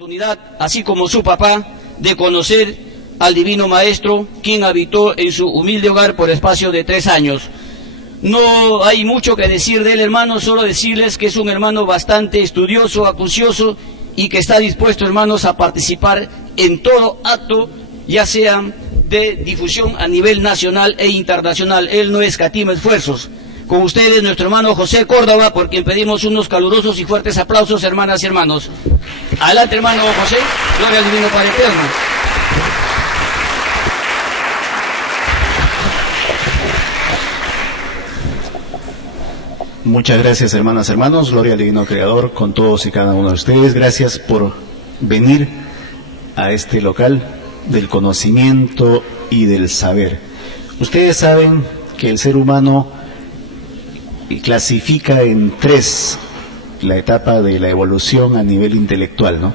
oportunidad, así como su papá, de conocer al Divino Maestro, quien habitó en su humilde hogar por espacio de 3 años. No hay mucho que decir de él, hermanos, solo decirles que es un hermano bastante estudioso, acucioso, y que está dispuesto, hermanos, a participar en todo acto, ya sea de difusión a nivel nacional e internacional. Él no escatima esfuerzos. Con ustedes, nuestro hermano José Córdoba, por quien pedimos unos calurosos y fuertes aplausos, hermanas y hermanos. Adelante, hermano José. Gloria al Divino Padre Eterno. Muchas gracias, hermanas y hermanos. Gloria al Divino Creador con todos y cada uno de ustedes. Gracias por venir a este local del conocimiento y del saber. Ustedes saben que el ser humano clasifica en 3 la etapa de la evolución a nivel intelectual, ¿no?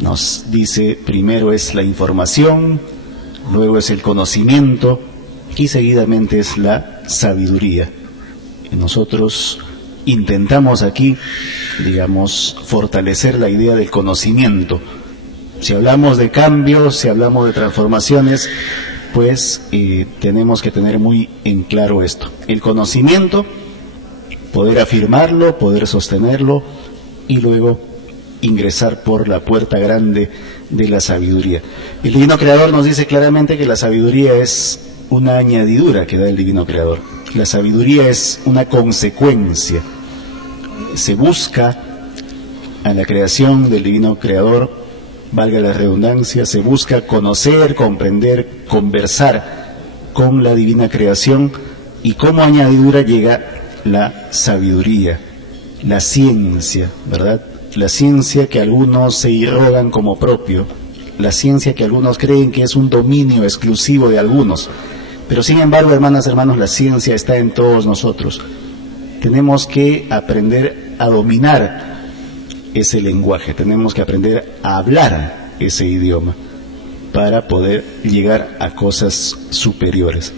Nos dice, primero es la información, luego es el conocimiento y seguidamente es la sabiduría. Nosotros intentamos aquí, digamos, fortalecer la idea del conocimiento. Si hablamos de cambios, si hablamos de transformaciones, pues tenemos que tener muy en claro esto. El conocimiento, poder afirmarlo, poder sostenerlo y luego ingresar por la puerta grande de la sabiduría. El Divino Creador nos dice claramente que la sabiduría es una añadidura que da el Divino Creador. La sabiduría es una consecuencia. Se busca a la creación del Divino Creador, valga la redundancia, se busca conocer, comprender, conversar con la divina creación, y como añadidura llega la sabiduría, la ciencia, ¿verdad? La ciencia que algunos se irrogan como propio, la ciencia que algunos creen que es un dominio exclusivo de algunos. Pero sin embargo, hermanas, hermanos, la ciencia está en todos nosotros. Tenemos que aprender a dominar ese lenguaje, tenemos que aprender a hablar ese idioma para poder llegar a cosas superiores.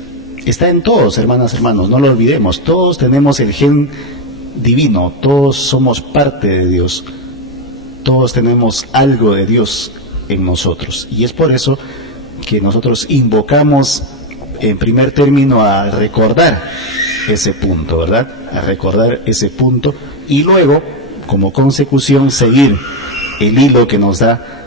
Está en todos, hermanas, hermanos, no lo olvidemos. Todos tenemos el gen divino, todos somos parte de Dios, todos tenemos algo de Dios en nosotros. Y es por eso que nosotros invocamos en primer término a recordar ese punto, ¿verdad? A recordar ese punto y luego, como consecución, seguir el hilo que nos da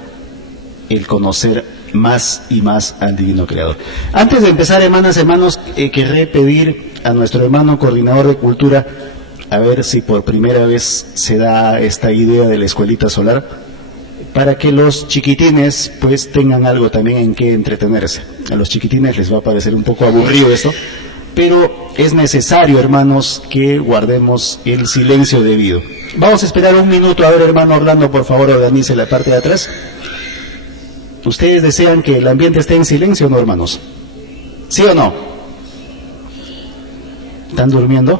el conocer más y más al Divino Creador. Antes de empezar, hermanas, hermanos, querré pedir a nuestro hermano coordinador de cultura, a ver si por primera vez se da esta idea de la escuelita solar, para que los chiquitines pues tengan algo también en que entretenerse. A los chiquitines les va a parecer un poco aburrido esto, pero es necesario, hermanos, que guardemos el silencio debido. Vamos a esperar un minuto. A ver, hermano Orlando, por favor, organice la parte de atrás. ¿Ustedes desean que el ambiente esté en silencio o no, hermanos? ¿Sí o no? ¿Están durmiendo?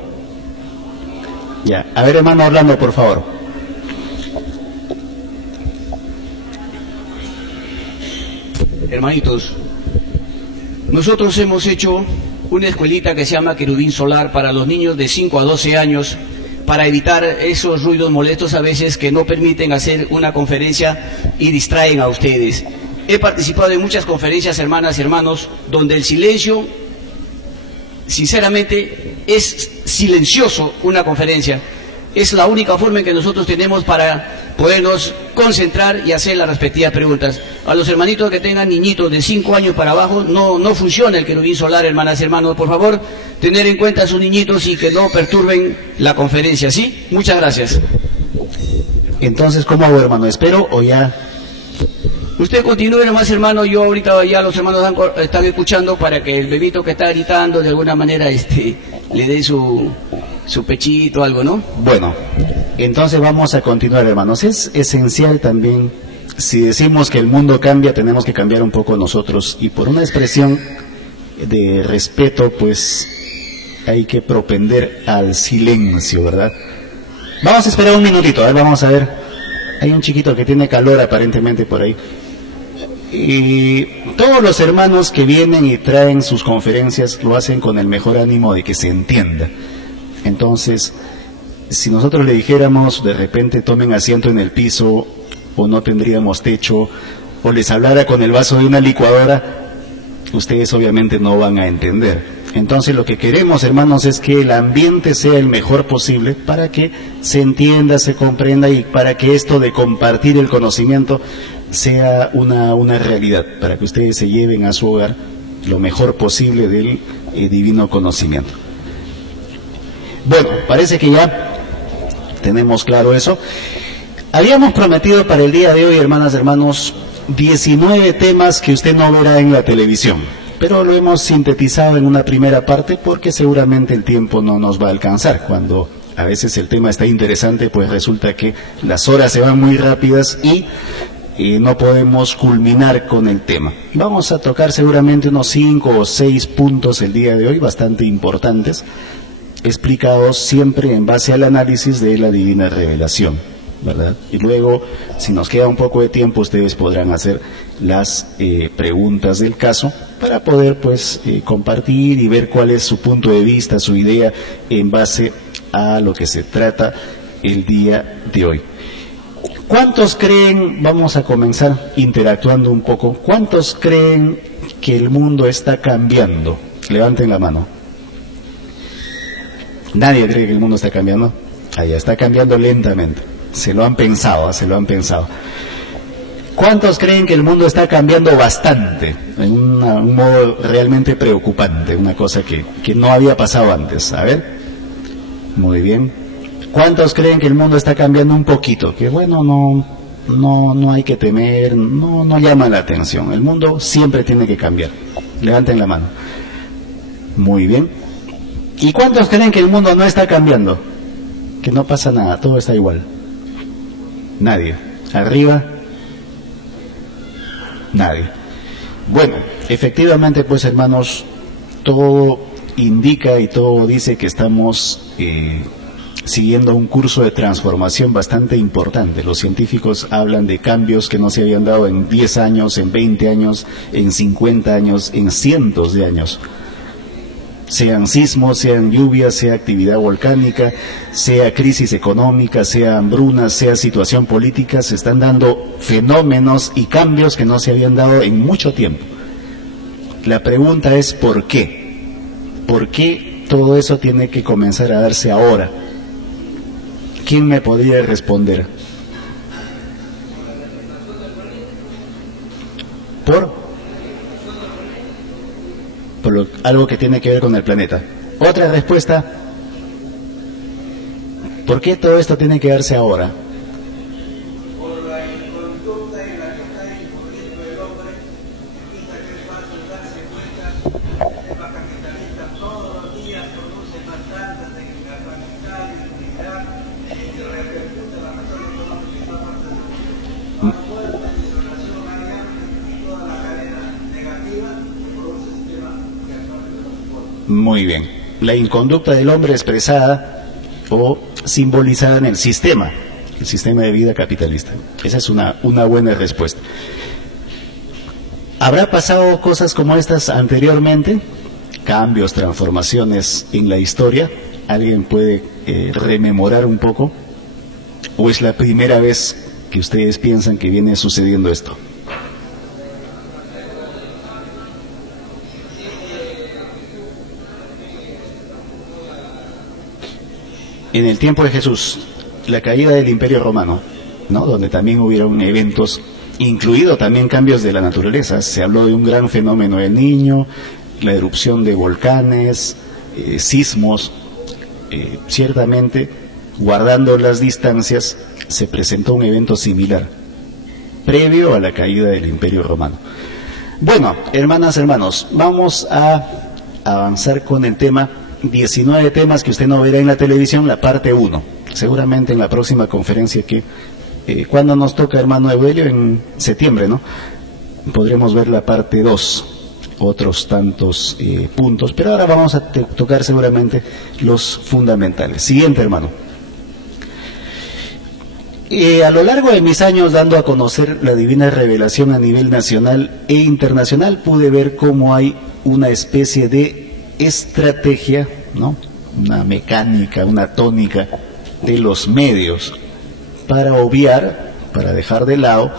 Ya. A ver, hermano Orlando, por favor. Hermanitos, nosotros hemos hecho una escuelita que se llama Querubín Solar para los niños de 5 a 12 años, para evitar esos ruidos molestos a veces que no permiten hacer una conferencia y distraen a ustedes. He participado en muchas conferencias, hermanas y hermanos, donde el silencio, sinceramente, es silencioso una conferencia. Es la única forma en que nosotros tenemos para podernos concentrar y hacer las respectivas preguntas. A los hermanitos que tengan niñitos de 5 años para abajo, no funciona el Querubín Solar, hermanas y hermanos. Por favor, tener en cuenta a sus niñitos y que no perturben la conferencia, ¿sí? Muchas gracias. Entonces, ¿cómo hago, hermano? ¿Espero o ya? Usted continúe nomás, hermano. Yo ahorita ya los hermanos están escuchando para que el bebito que está gritando de alguna manera le dé su pechito, algo, ¿no? Bueno, entonces vamos a continuar, hermanos. Es esencial también, si decimos que el mundo cambia, tenemos que cambiar un poco nosotros. Y por una expresión de respeto, pues hay que propender al silencio, ¿verdad? Vamos a esperar un minutito, vamos a ver. Hay un chiquito que tiene calor aparentemente por ahí. Y todos los hermanos que vienen y traen sus conferencias lo hacen con el mejor ánimo de que se entienda. Entonces, si nosotros le dijéramos de repente tomen asiento en el piso o no tendríamos techo, o les hablara con el vaso de una licuadora, ustedes obviamente no van a entender. Entonces lo que queremos, hermanos, es que el ambiente sea el mejor posible para que se entienda, se comprenda y para que esto de compartir el conocimiento sea una realidad, para que ustedes se lleven a su hogar lo mejor posible del divino conocimiento. Bueno, parece que ya tenemos claro eso. Habíamos prometido para el día de hoy, hermanas, hermanos, 19 temas que usted no verá en la televisión, pero lo hemos sintetizado en una primera parte porque seguramente el tiempo no nos va a alcanzar. Cuando a veces el tema está interesante, pues resulta que las horas se van muy rápidas y no podemos culminar con el tema. Vamos a tocar seguramente unos 5 o 6 puntos el día de hoy, bastante importantes, explicados siempre en base al análisis de la divina revelación, ¿verdad? Y luego, si nos queda un poco de tiempo, ustedes podrán hacer las preguntas del caso para poder pues compartir y ver cuál es su punto de vista, su idea en base a lo que se trata el día de hoy. ¿Cuántos creen, vamos a comenzar interactuando un poco, cuántos creen que el mundo está cambiando? Levanten la mano. Nadie cree que el mundo está cambiando. Allá está cambiando lentamente. Se lo han pensado, se lo han pensado. ¿Cuántos creen que el mundo está cambiando bastante? En un modo realmente preocupante, una cosa que no había pasado antes. A ver. Muy bien. ¿Cuántos creen que el mundo está cambiando un poquito? Que bueno, no hay que temer, no llama la atención. El mundo siempre tiene que cambiar. Levanten la mano. Muy bien. ¿Y cuántos creen que el mundo no está cambiando? Que no pasa nada, todo está igual. Nadie. Arriba. Nadie. Bueno, efectivamente, pues hermanos, todo indica y todo dice que estamos siguiendo un curso de transformación bastante importante. Los científicos hablan de cambios que no se habían dado en 10 años, en 20 años, en 50 años, en cientos de años. Sean sismos, sean lluvias, sea actividad volcánica, sea crisis económica, sea hambruna, sea situación política, se están dando fenómenos y cambios que no se habían dado en mucho tiempo. La pregunta es ¿por qué? ¿Por qué todo eso tiene que comenzar a darse ahora? ¿Quién me podría responder? ¿Por algo que tiene que ver con el planeta? Otra respuesta. ¿Por qué todo esto tiene que darse ahora? Por la inconducta en la que está incurriendo el hombre, evita que es fácil darse cuenta que los capitalistas todos los días producen más plantas en la capital y utilidad y repercute la mejor económica en todas partes del mundo. Más fuerte disolación área y toda la cadena negativa por un sistema que actualmente no soporta. Muy bien. La inconducta del hombre expresada o simbolizada en el sistema de vida capitalista. Esa es una buena respuesta. ¿Habrá pasado cosas como estas anteriormente? Cambios, transformaciones en la historia. ¿Alguien puede rememorar un poco? ¿O es la primera vez que ustedes piensan que viene sucediendo esto? En el tiempo de Jesús, la caída del Imperio Romano, ¿no? Donde también hubieron eventos, incluido también cambios de la naturaleza. Se habló de un gran fenómeno del Niño, la erupción de volcanes, sismos. Ciertamente, guardando las distancias, se presentó un evento similar, previo a la caída del Imperio Romano. Bueno, hermanas, hermanos, vamos a avanzar con el tema. 19 temas que usted no verá en la televisión, la parte 1. Seguramente en la próxima conferencia que, ¿cuándo nos toca, hermano Evelio? En septiembre, ¿no? Podremos ver la parte 2, otros tantos puntos, pero ahora vamos a tocar seguramente los fundamentales. Siguiente, hermano. A lo largo de mis años dando a conocer la divina revelación a nivel nacional e internacional, pude ver cómo hay una especie de estrategia, ¿no? Una mecánica, una tónica de los medios para obviar para dejar de lado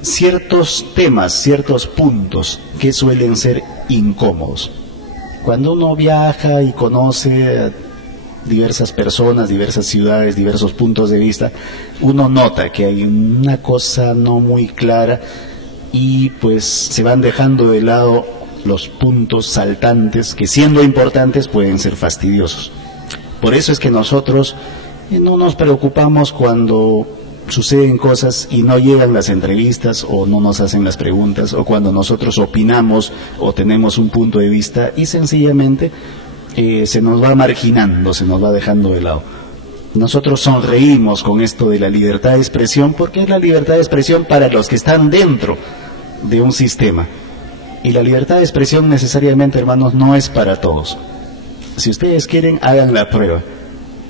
ciertos temas, ciertos puntos que suelen ser incómodos. Cuando uno viaja y conoce a diversas personas, diversas ciudades, diversos puntos de vista, uno nota que hay una cosa no muy clara y pues se van dejando de lado los puntos saltantes que, siendo importantes, pueden ser fastidiosos. Por eso es que nosotros no nos preocupamos cuando suceden cosas y no llegan las entrevistas o no nos hacen las preguntas, o cuando nosotros opinamos o tenemos un punto de vista y sencillamente se nos va marginando, se nos va dejando de lado. Nosotros sonreímos con esto de la libertad de expresión, porque es la libertad de expresión para los que están dentro de un sistema. Y la libertad de expresión necesariamente, hermanos, no es para todos. Si ustedes quieren, hagan la prueba.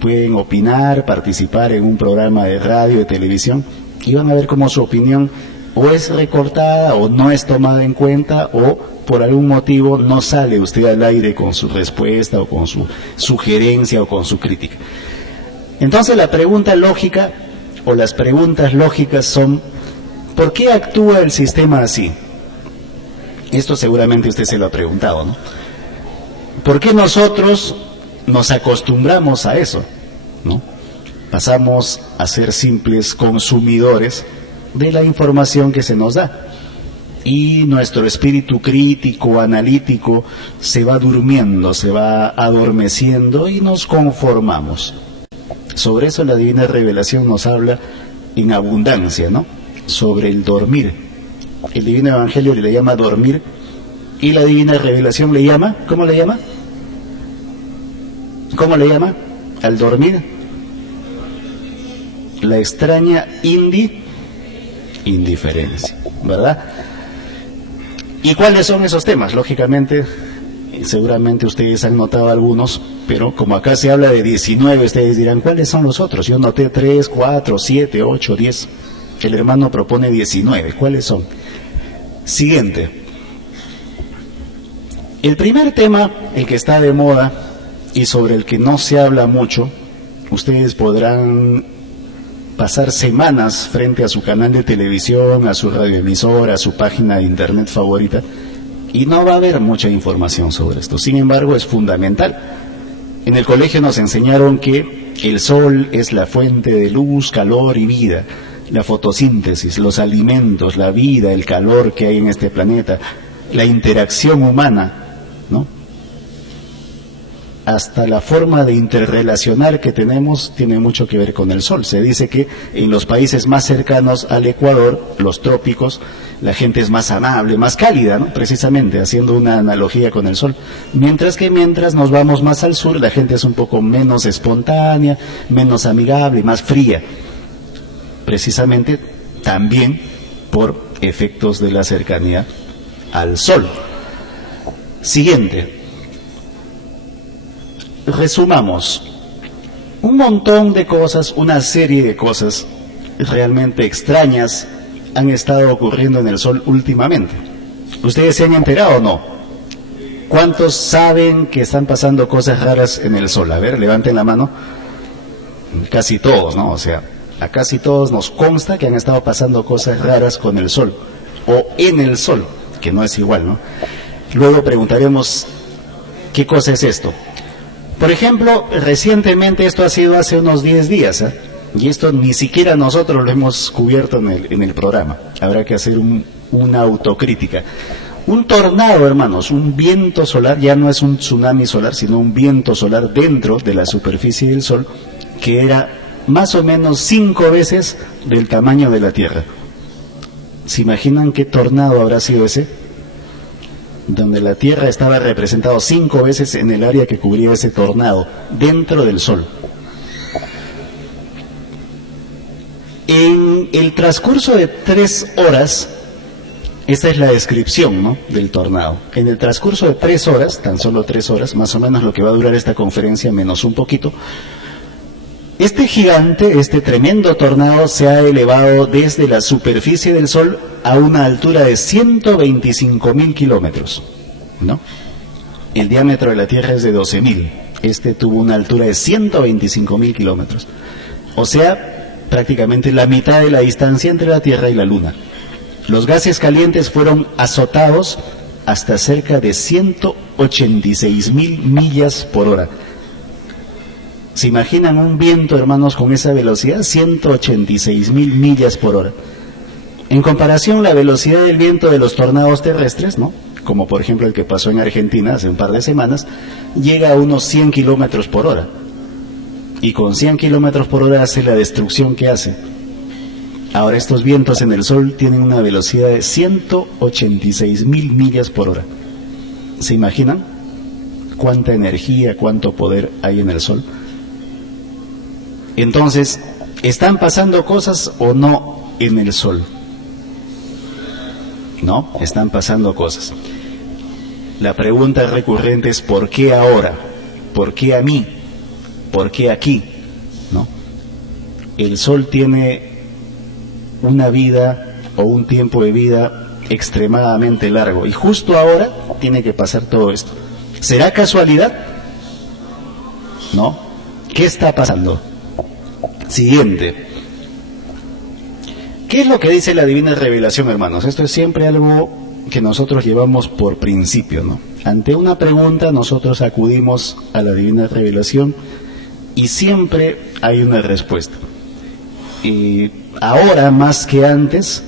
Pueden opinar, participar en un programa de radio, de televisión, y van a ver cómo su opinión o es recortada o no es tomada en cuenta, o por algún motivo no sale usted al aire con su respuesta o con su sugerencia o con su crítica. Entonces la pregunta lógica o las preguntas lógicas son: ¿por qué actúa el sistema así? Esto seguramente usted se lo ha preguntado, ¿no? ¿Por qué nosotros nos acostumbramos a eso, ¿no? Pasamos a ser simples consumidores de la información que se nos da, y nuestro espíritu crítico, analítico, se va durmiendo, se va adormeciendo y nos conformamos. Sobre eso la Divina Revelación nos habla en abundancia, ¿no? Sobre el dormir. El Divino Evangelio le llama dormir y la Divina Revelación le llama, ¿cómo le llama? ¿Cómo le llama al dormir? La extraña indiferencia, ¿verdad? ¿Y cuáles son esos temas? Lógicamente, seguramente ustedes han notado algunos, pero como acá se habla de 19, ustedes dirán, ¿cuáles son los otros? Yo noté 3, 4, 7, 8, 10. El hermano propone 19. ¿Cuáles son? Siguiente. El primer tema, el que está de moda y sobre el que no se habla mucho, ustedes podrán pasar semanas frente a su canal de televisión, a su radioemisora, a su página de internet favorita, y no va a haber mucha información sobre esto. Sin embargo, es fundamental. En el colegio nos enseñaron que el sol es la fuente de luz, calor y vida. La fotosíntesis, los alimentos, la vida, el calor que hay en este planeta, la interacción humana, ¿no? Hasta la forma de interrelacionar que tenemos tiene mucho que ver con el sol. Se dice que en los países más cercanos al Ecuador, los trópicos, la gente es más amable, más cálida, ¿no? Precisamente haciendo una analogía con el sol. Mientras nos vamos más al sur, la gente es un poco menos espontánea, menos amigable, más fría. Precisamente también por efectos de la cercanía al sol. Siguiente. Resumamos. Un montón de cosas, una serie de cosas realmente extrañas han estado ocurriendo en el sol últimamente. ¿Ustedes se han enterado o no? ¿Cuántos saben que están pasando cosas raras en el sol? A ver, levanten la mano. Casi todos, ¿no? O sea, a casi todos nos consta que han estado pasando cosas raras con el sol, o en el sol, que no es igual, ¿no? Luego preguntaremos, ¿qué cosa es esto? Por ejemplo, recientemente, esto ha sido hace unos 10 días, ¿eh? Y esto ni siquiera nosotros lo hemos cubierto en el programa. Habrá que hacer una autocrítica. Un tornado, hermanos, un viento solar, ya no es un tsunami solar, sino un viento solar dentro de la superficie del sol, que era más o menos 5 veces del tamaño de la Tierra. ¿Se imaginan qué tornado habrá sido ese? Donde la Tierra estaba representado 5 veces en el área que cubría ese tornado, dentro del Sol. En el transcurso de 3 horas, esta es la descripción, ¿no?, del tornado. En el transcurso de 3 horas, tan solo 3 horas, más o menos lo que va a durar esta conferencia, menos un poquito, este gigante, este tremendo tornado se ha elevado desde la superficie del Sol a una altura de 125.000 kilómetros, ¿no? El diámetro de la Tierra es de 12.000. Este tuvo una altura de 125.000 kilómetros. O sea, prácticamente la mitad de la distancia entre la Tierra y la Luna. Los gases calientes fueron azotados hasta cerca de 186.000 millas por hora. ¿Se imaginan un viento, hermanos, con esa velocidad? 186.000 millas por hora. En comparación, la velocidad del viento de los tornados terrestres, ¿no?, como por ejemplo el que pasó en Argentina hace un par de semanas, llega a unos 100 kilómetros por hora. Y con 100 kilómetros por hora hace la destrucción que hace. Ahora estos vientos en el Sol tienen una velocidad de 186.000 millas por hora. ¿Se imaginan cuánta energía, cuánto poder hay en el Sol? Entonces, ¿están pasando cosas o no en el Sol? No, están pasando cosas. La pregunta recurrente es ¿por qué ahora? ¿Por qué a mí? ¿Por qué aquí? ¿No? El Sol tiene una vida o un tiempo de vida extremadamente largo y justo ahora tiene que pasar todo esto. ¿Será casualidad? ¿No? ¿Qué está pasando? Siguiente. ¿Qué es lo que dice la divina revelación, hermanos? Esto es siempre algo que nosotros llevamos por principio, ¿no? Ante una pregunta nosotros acudimos a la divina revelación y siempre hay una respuesta. Y ahora más que antes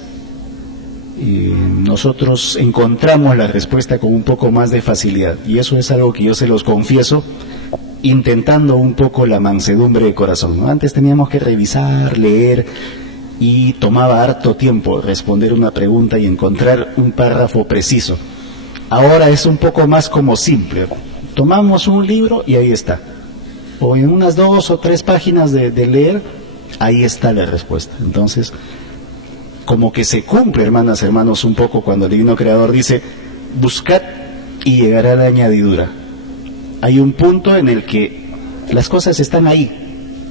nosotros encontramos la respuesta con un poco más de facilidad, y eso es algo que yo se los confieso, intentando un poco la mansedumbre de corazón, ¿no? Antes teníamos que revisar, leer, y tomaba harto tiempo responder una pregunta y encontrar un párrafo preciso. Ahora es un poco más como simple, tomamos un libro y ahí está, o en unas 2 o 3 páginas de leer, ahí está la respuesta. Entonces, como que se cumple, hermanas, hermanos, un poco cuando el Divino Creador dice, buscad y llegará la añadidura. Hay un punto en el que las cosas están ahí,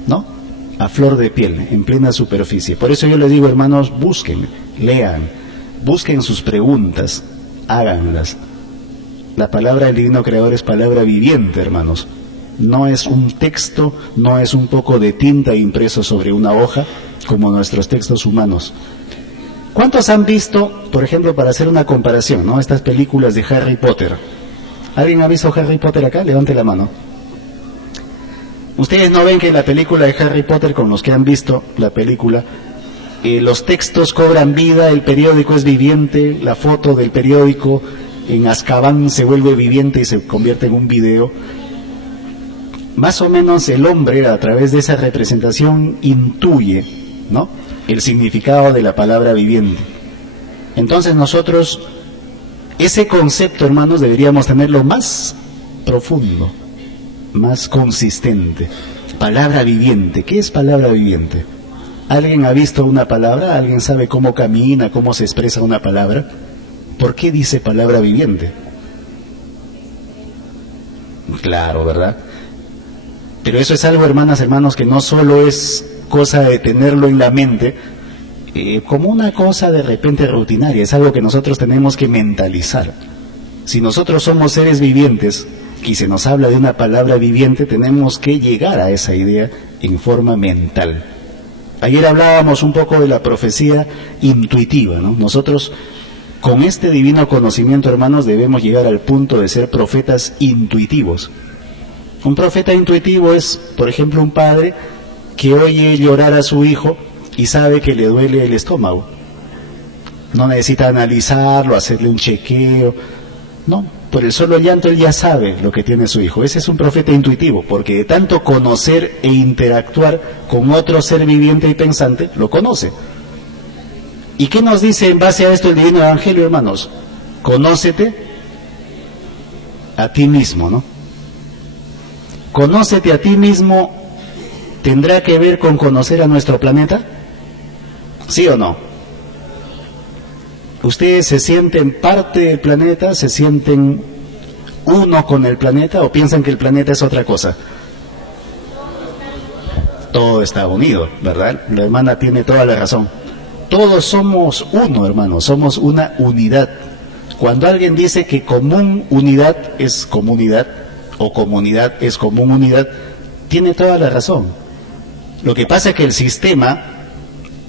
¿no?, a flor de piel, en plena superficie. Por eso yo les digo, hermanos, busquen, lean, busquen sus preguntas, háganlas. La palabra del Divino Creador es palabra viviente, hermanos. No es un texto, no es un poco de tinta impreso sobre una hoja, como nuestros textos humanos. ¿Cuántos han visto, por ejemplo, para hacer una comparación, ¿no?, estas películas de Harry Potter? ¿Alguien ha visto Harry Potter acá? Levante la mano. Ustedes no ven que en la película de Harry Potter, con los que han visto la película, los textos cobran vida, el periódico es viviente, la foto del periódico en Azkaban se vuelve viviente y se convierte en un video. Más o menos el hombre, a través de esa representación, intuye, ¿no?, el significado de la palabra viviente. Entonces nosotros, ese concepto, hermanos, deberíamos tenerlo más profundo, más consistente. Palabra viviente. ¿Qué es palabra viviente? ¿Alguien ha visto una palabra? ¿Alguien sabe cómo camina, cómo se expresa una palabra? ¿Por qué dice palabra viviente? Claro, ¿verdad? Pero eso es algo, hermanas, hermanos, que no solo es cosa de tenerlo en la mente, como una cosa de repente rutinaria, es algo que nosotros tenemos que mentalizar. Si nosotros somos seres vivientes y se nos habla de una palabra viviente, tenemos que llegar a esa idea en forma mental. Ayer hablábamos un poco de la profecía intuitiva, ¿no? Nosotros, con este divino conocimiento, hermanos, debemos llegar al punto de ser profetas intuitivos. Un profeta intuitivo es, por ejemplo, un padre que oye llorar a su hijo y sabe que le duele el estómago. No necesita analizarlo, hacerle un chequeo, no, por el solo llanto él ya sabe lo que tiene su hijo. Ese es un profeta intuitivo, porque de tanto conocer e interactuar con otro ser viviente y pensante, lo conoce. ¿Y qué nos dice en base a esto el Divino Evangelio, hermanos? Conócete a ti mismo, ¿no? Conócete a ti mismo, ¿tendrá que ver con conocer a nuestro planeta? ¿Sí o no? ¿Ustedes se sienten parte del planeta? ¿Se sienten uno con el planeta o piensan que el planeta es otra cosa? Todo está unido, ¿verdad? La hermana tiene toda la razón. Todos somos uno, hermanos, somos una unidad. Cuando alguien dice que común unidad es comunidad, o comunidad es común unidad, tiene toda la razón. Lo que pasa es que el sistema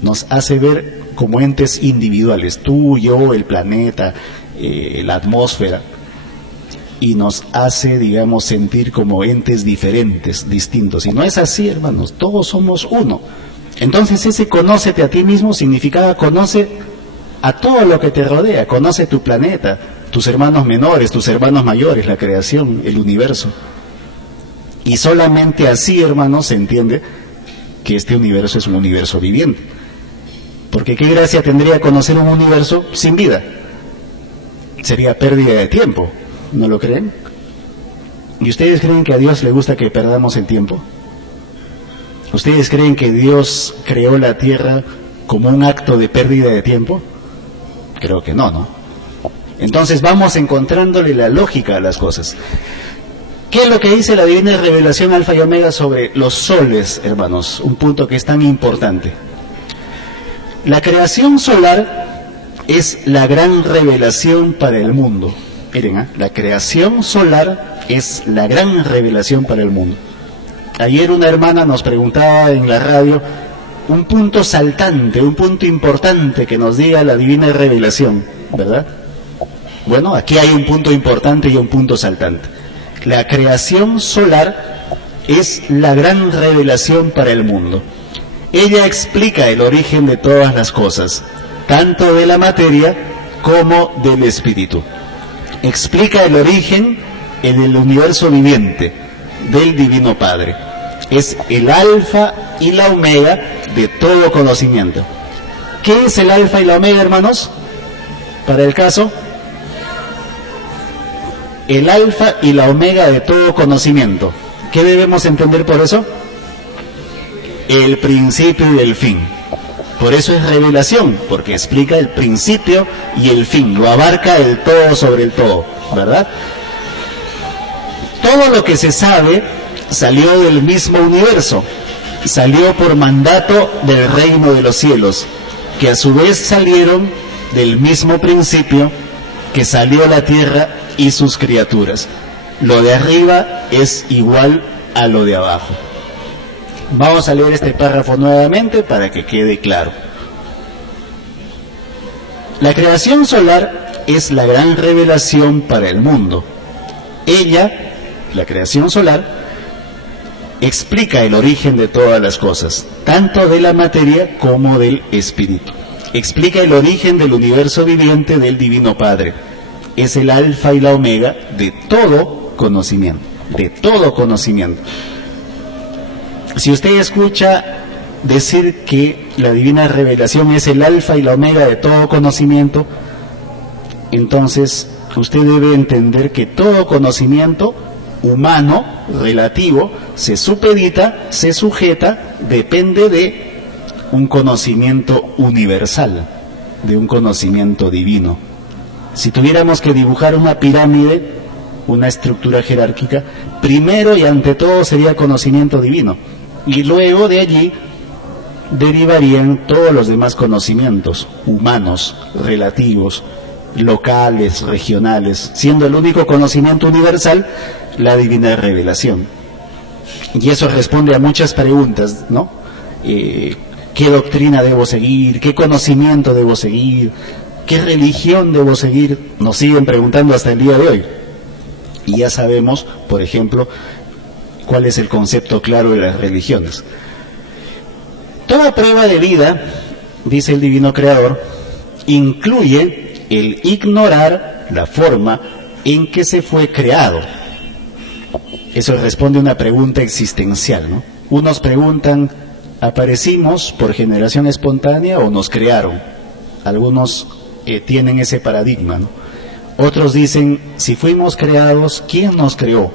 nos hace ver como entes individuales, tú, yo, el planeta, la atmósfera, y nos hace, digamos, sentir como entes diferentes, distintos. Y no es así, hermanos, todos somos uno. Entonces ese conócete a ti mismo significaba conoce a todo lo que te rodea, conoce tu planeta, tus hermanos menores, tus hermanos mayores, la creación, el universo. Y solamente así, hermanos, se entiende que este universo es un universo viviente. Porque qué gracia tendría conocer un universo sin vida. Sería pérdida de tiempo, ¿no lo creen? ¿Y ustedes creen que a Dios le gusta que perdamos el tiempo? ¿Ustedes creen que Dios creó la tierra como un acto de pérdida de tiempo? Creo que no, ¿no? Entonces vamos encontrándole la lógica a las cosas. ¿Qué es lo que dice la Divina Revelación Alfa y Omega sobre los soles, hermanos? Un punto que es tan importante. La creación solar es la gran revelación para el mundo. Miren, la creación solar es la gran revelación para el mundo. Ayer una hermana nos preguntaba en la radio un punto saltante, un punto importante que nos diga la Divina Revelación, ¿verdad? Bueno, aquí hay un punto importante y un punto saltante. La creación solar es la gran revelación para el mundo. Ella explica el origen de todas las cosas, tanto de la materia como del espíritu. Explica el origen en el universo viviente del Divino Padre. Es el alfa y la omega de todo conocimiento. ¿Qué es el alfa y la omega, hermanos? Para el caso, el alfa y la omega de todo conocimiento. ¿Qué debemos entender por eso? El principio y el fin. Por eso es revelación, porque explica el principio y el fin, lo abarca el todo sobre el todo, ¿verdad? Todo lo que se sabe salió del mismo universo, salió por mandato del reino de los cielos, que a su vez salieron del mismo principio que salió la tierra y sus criaturas. Lo de arriba es igual a lo de abajo. Vamos a leer este párrafo nuevamente para que quede claro. La creación solar es la gran revelación para el mundo. Ella, la creación solar, explica el origen de todas las cosas, tanto de la materia como del espíritu. Explica el origen del universo viviente del Divino Padre. Es el alfa y la omega de todo conocimiento, de todo conocimiento. Si usted escucha decir que la Divina Revelación es el alfa y la omega de todo conocimiento, entonces usted debe entender que todo conocimiento humano, relativo, se supedita, se sujeta, depende de un conocimiento universal, de un conocimiento divino. Si tuviéramos que dibujar una pirámide, una estructura jerárquica, primero y ante todo sería conocimiento divino, y luego de allí derivarían todos los demás conocimientos humanos, relativos, locales, regionales, siendo el único conocimiento universal la Divina Revelación. Y eso responde a muchas preguntas, ¿no? ¿Qué doctrina debo seguir? ¿Qué conocimiento debo seguir? ¿Qué religión debo seguir? Nos siguen preguntando hasta el día de hoy. Y ya sabemos, por ejemplo, cuál es el concepto claro de las religiones. Toda prueba de vida, dice el Divino Creador, incluye el ignorar la forma en que se fue creado. Eso responde a una pregunta existencial, ¿no? Unos preguntan, ¿aparecimos por generación espontánea o nos crearon? Algunos tienen ese paradigma, ¿no? Otros dicen, si fuimos creados, ¿quién nos creó?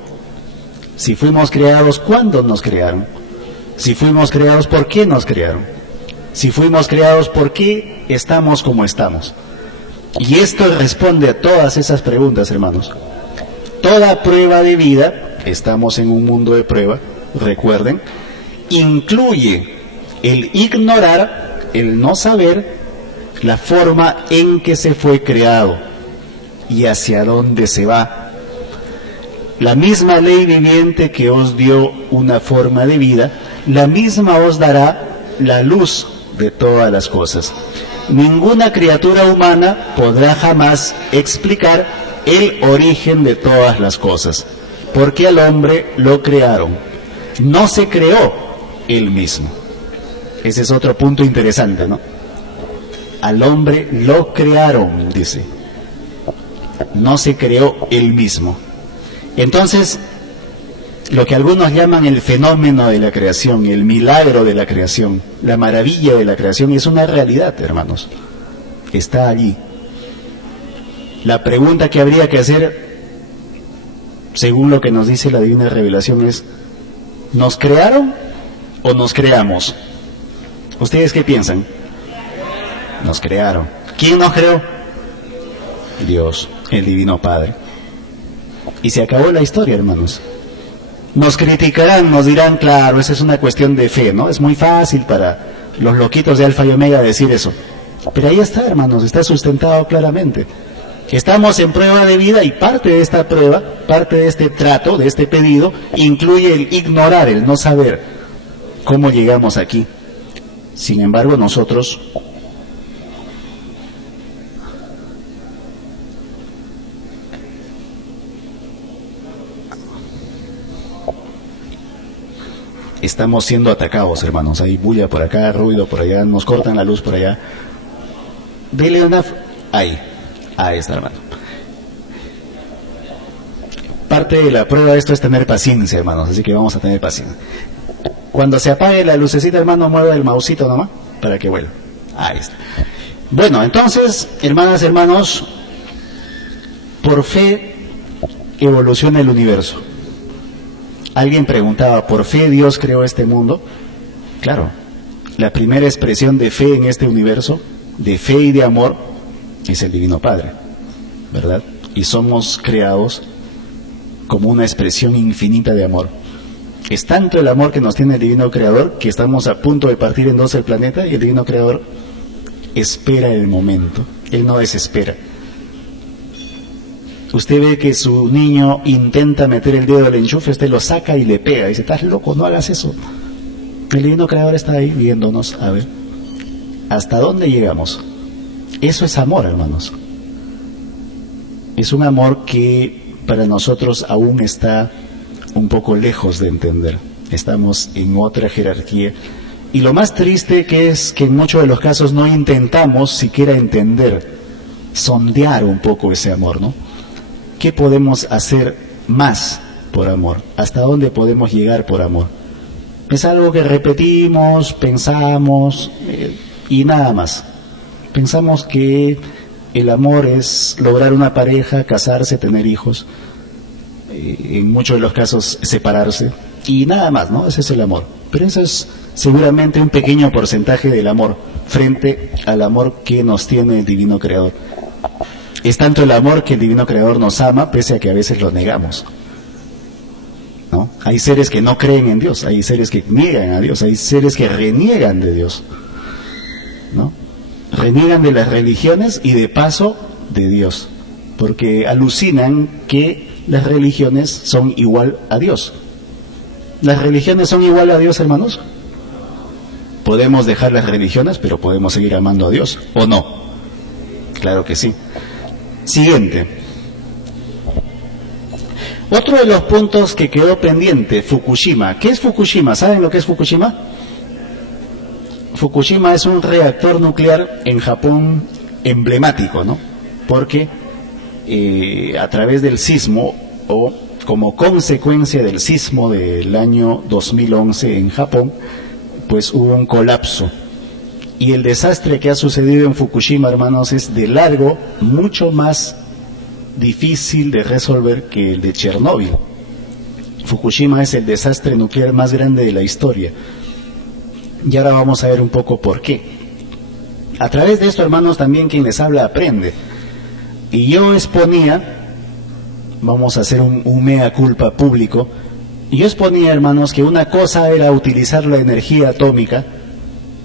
Si fuimos creados, ¿cuándo nos crearon? Si fuimos creados, ¿por qué nos crearon? Si fuimos creados, ¿por qué estamos como estamos? Y esto responde a todas esas preguntas, hermanos. Toda prueba de vida, estamos en un mundo de prueba, recuerden, incluye el ignorar, el no saber la forma en que se fue creado y hacia dónde se va. La misma ley viviente que os dio una forma de vida, la misma os dará la luz de todas las cosas. Ninguna criatura humana podrá jamás explicar el origen de todas las cosas, porque al hombre lo crearon, no se creó él mismo. Ese es otro punto interesante, ¿no? Al hombre lo crearon, dice, no se creó él mismo. Entonces, lo que algunos llaman el fenómeno de la creación, el milagro de la creación, la maravilla de la creación, es una realidad, hermanos. Está allí. La pregunta que habría que hacer, según lo que nos dice la Divina Revelación, es: ¿nos crearon o nos creamos? ¿Ustedes qué piensan? Nos crearon. ¿Quién nos creó? Dios, el Divino Padre. Y se acabó la historia, hermanos. Nos criticarán, nos dirán, claro, esa es una cuestión de fe, ¿no? Es muy fácil para los loquitos de Alfa y Omega decir eso. Pero ahí está, hermanos, está sustentado claramente. Estamos en prueba de vida y parte de esta prueba, parte de este trato, de este pedido, incluye el ignorar, el no saber cómo llegamos aquí. Sin embargo, nosotros estamos siendo atacados, hermanos. Hay bulla por acá, ruido por allá, nos cortan la luz por allá. Dele una... Ahí está, hermano. Parte de la prueba de esto es tener paciencia, hermanos, así que vamos a tener paciencia. Cuando se apague la lucecita, hermano, mueva el mausito nomás para que vuelva. Ahí está. Bueno, entonces, hermanas, hermanos, por fe evoluciona el universo. Alguien preguntaba, ¿por fe Dios creó este mundo? Claro, la primera expresión de fe en este universo, de fe y de amor, es el Divino Padre, ¿verdad? Y somos creados como una expresión infinita de amor. Es tanto el amor que nos tiene el Divino Creador que estamos a punto de partir en dos el planeta y el Divino Creador espera el momento. Él no desespera. Usted ve que su niño intenta meter el dedo al enchufe, usted lo saca y le pega. Dice, estás loco, no hagas eso. El Divino Creador está ahí viéndonos, a ver, ¿hasta dónde llegamos? Eso es amor, hermanos. Es un amor que para nosotros aún está un poco lejos de entender. Estamos en otra jerarquía. Y lo más triste que es que en muchos de los casos no intentamos siquiera entender, sondear un poco ese amor, ¿no? ¿Qué podemos hacer más por amor? ¿Hasta dónde podemos llegar por amor? Es algo que repetimos, pensamos y nada más. Pensamos que el amor es lograr una pareja, casarse, tener hijos, en muchos de los casos separarse y nada más, ¿no? Ese es el amor. Pero eso es seguramente un pequeño porcentaje del amor frente al amor que nos tiene el Divino Creador. Es tanto el amor que el Divino Creador nos ama, pese a que a veces lo negamos, ¿no? Hay seres que no creen en Dios, hay seres que niegan a Dios, hay seres que reniegan de Dios, ¿no? Reniegan de las religiones y de paso de Dios, porque alucinan que las religiones son igual a Dios. ¿Las religiones son igual a Dios, hermanos? Podemos dejar las religiones, pero podemos seguir amando a Dios, ¿o no? Claro que sí. Siguiente. Otro de los puntos que quedó pendiente, Fukushima. ¿Qué es Fukushima? ¿Saben lo que es Fukushima? Fukushima es un reactor nuclear en Japón emblemático, ¿no? Porque a través del sismo, o como consecuencia del sismo del año 2011 en Japón, pues hubo un colapso. Y el desastre que ha sucedido en Fukushima, hermanos, es de largo mucho más difícil de resolver que el de Chernóbil. Fukushima es el desastre nuclear más grande de la historia. Y ahora vamos a ver un poco por qué. A través de esto, hermanos, también quien les habla aprende. Y yo exponía, vamos a hacer un mea culpa público, y yo exponía, hermanos, que una cosa era utilizar la energía atómica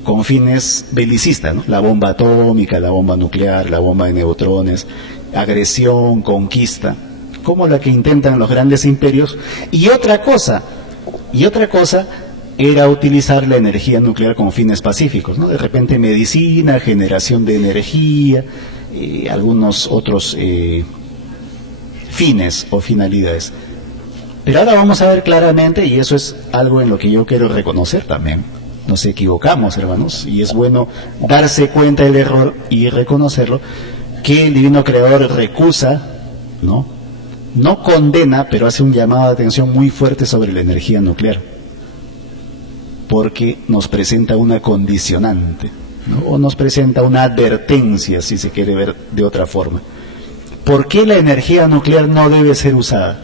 con fines belicistas, ¿no? La bomba atómica, la bomba nuclear, la bomba de neutrones, agresión, conquista, como la que intentan los grandes imperios. Y otra cosa era utilizar la energía nuclear con fines pacíficos, ¿no? De repente medicina, generación de energía, algunos otros fines o finalidades. Pero ahora vamos a ver claramente, y eso es algo en lo que yo quiero reconocer también, nos equivocamos, hermanos, y es bueno darse cuenta del error y reconocerlo, que el Divino Creador recusa, no condena, pero hace un llamado de atención muy fuerte sobre la energía nuclear, porque nos presenta una condicionante, ¿no? O nos presenta una advertencia, si se quiere ver de otra forma. ¿Por qué la energía nuclear no debe ser usada?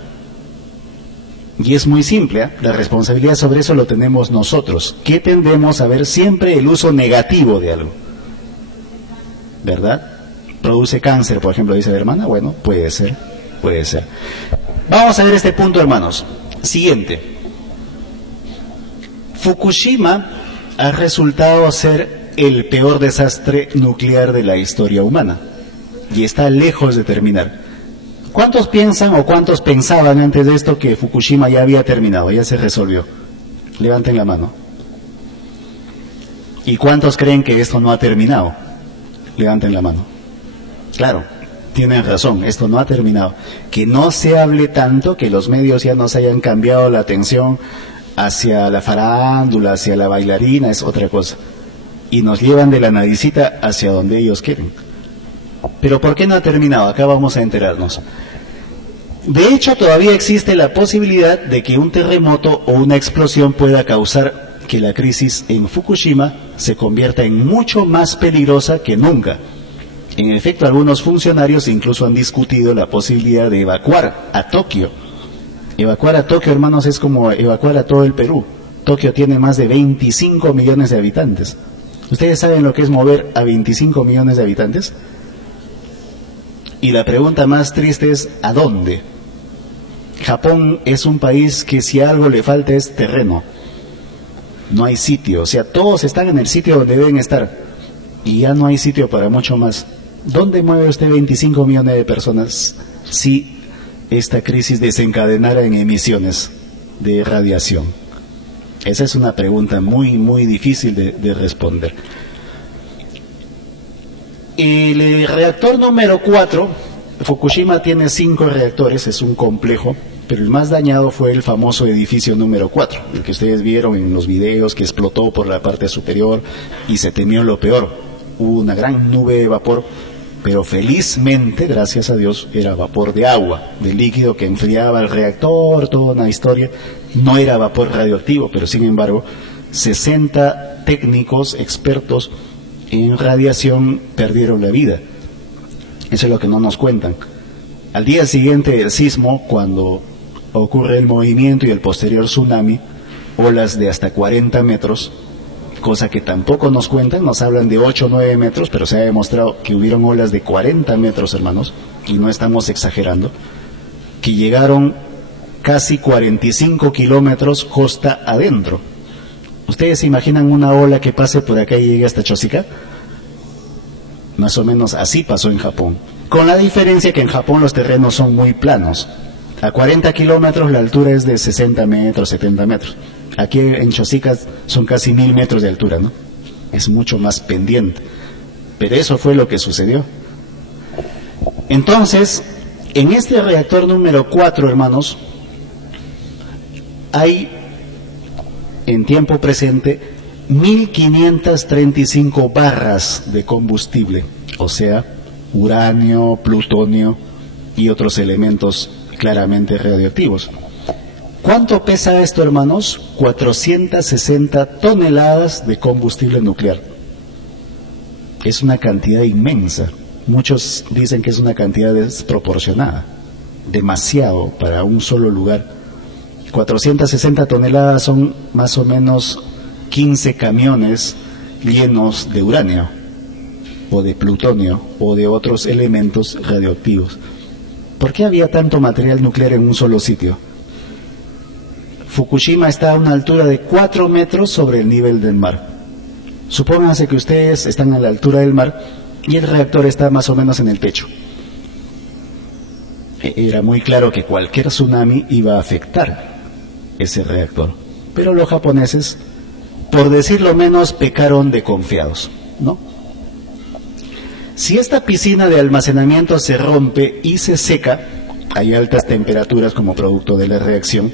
Y es muy simple, ¿eh? La responsabilidad sobre eso lo tenemos nosotros, que tendemos a ver siempre el uso negativo de algo, ¿verdad? Produce cáncer, por ejemplo, dice la hermana. Bueno, puede ser. Vamos a ver este punto, hermanos. Siguiente. Fukushima ha resultado ser el peor desastre nuclear de la historia humana y está lejos de terminar. ¿Cuántos piensan o cuántos pensaban antes de esto que Fukushima ya había terminado, ya se resolvió? Levanten la mano. ¿Y cuántos creen que esto no ha terminado? Levanten la mano. Claro, tienen razón, esto no ha terminado. Que no se hable tanto, que los medios ya nos hayan cambiado la atención hacia la farándula, hacia la bailarina, es otra cosa. Y nos llevan de la naricita hacia donde ellos quieren. Pero ¿por qué no ha terminado? Acá vamos a enterarnos. De hecho, todavía existe la posibilidad de que un terremoto o una explosión pueda causar que la crisis en Fukushima se convierta en mucho más peligrosa que nunca. En efecto, algunos funcionarios incluso han discutido la posibilidad de evacuar a Tokio. Evacuar a Tokio, hermanos, es como evacuar a todo el Perú. Tokio tiene más de 25 millones de habitantes. ¿Ustedes saben lo que es mover a 25 millones de habitantes? Y la pregunta más triste es, ¿a dónde? Japón es un país que si algo le falta es terreno. No hay sitio, o sea, todos están en el sitio donde deben estar. Y ya no hay sitio para mucho más. ¿Dónde mueve usted 25 millones de personas si esta crisis desencadenara en emisiones de radiación? Esa es una pregunta muy, muy difícil de responder. El reactor número 4, Fukushima tiene 5 reactores, es un complejo, pero el más dañado fue el famoso edificio número 4, el que ustedes vieron en los videos, que explotó por la parte superior y se temió lo peor. Hubo una gran nube de vapor, pero felizmente, gracias a Dios, era vapor de agua, de líquido que enfriaba el reactor, toda una historia. No era vapor radioactivo, pero sin embargo, 60 técnicos expertos en radiación perdieron la vida. Eso es lo que no nos cuentan. Al día siguiente del sismo, cuando ocurre el movimiento y el posterior tsunami, olas de hasta 40 metros, cosa que tampoco nos cuentan, nos hablan de 8 o 9 metros, pero se ha demostrado que hubieron olas de 40 metros, hermanos, y no estamos exagerando, que llegaron casi 45 kilómetros costa adentro. ¿Ustedes se imaginan una ola que pase por acá y llegue hasta Chosica? Más o menos así pasó en Japón. Con la diferencia que en Japón los terrenos son muy planos. A 40 kilómetros la altura es de 60 metros, 70 metros. Aquí en Chosica son casi 1000 metros de altura, ¿no? Es mucho más pendiente. Pero eso fue lo que sucedió. Entonces, en este reactor número 4, hermanos, hay en tiempo presente 1535 barras de combustible, o sea, uranio, plutonio y otros elementos claramente radioactivos. ¿Cuánto pesa esto, hermanos? 460 toneladas de combustible nuclear. Es una cantidad inmensa. Muchos dicen que es una cantidad desproporcionada, demasiado para un solo lugar. 460 toneladas son más o menos 15 camiones llenos de uranio, o de plutonio, o de otros elementos radioactivos. ¿Por qué había tanto material nuclear en un solo sitio? Fukushima está a una altura de 4 metros sobre el nivel del mar. Supónganse que ustedes están a la altura del mar y el reactor está más o menos en el techo. Era muy claro que cualquier tsunami iba a afectar ese reactor. Pero los japoneses, por decirlo menos, pecaron de confiados, ¿no? Si esta piscina de almacenamiento se rompe y se seca, hay altas temperaturas como producto de la reacción,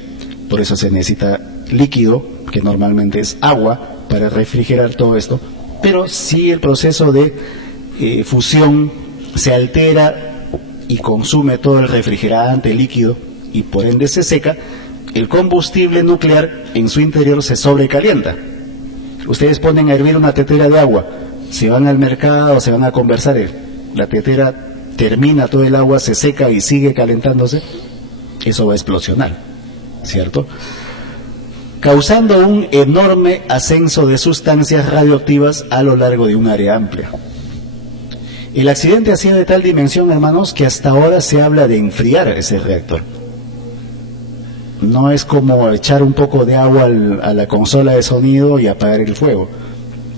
por eso se necesita líquido, que normalmente es agua, para refrigerar todo esto. Pero si el proceso de fusión se altera y consume todo el refrigerante líquido y por ende se seca, el combustible nuclear en su interior se sobrecalienta. Ustedes ponen a hervir una tetera de agua, se van al mercado, se van a conversar, la tetera termina todo el agua, se seca y sigue calentándose, eso va a explosionar, ¿cierto? Causando un enorme ascenso de sustancias radioactivas a lo largo de un área amplia. El accidente ha sido de tal dimensión, hermanos, que hasta ahora se habla de enfriar ese reactor. No es como echar un poco de agua a la consola de sonido y apagar el fuego.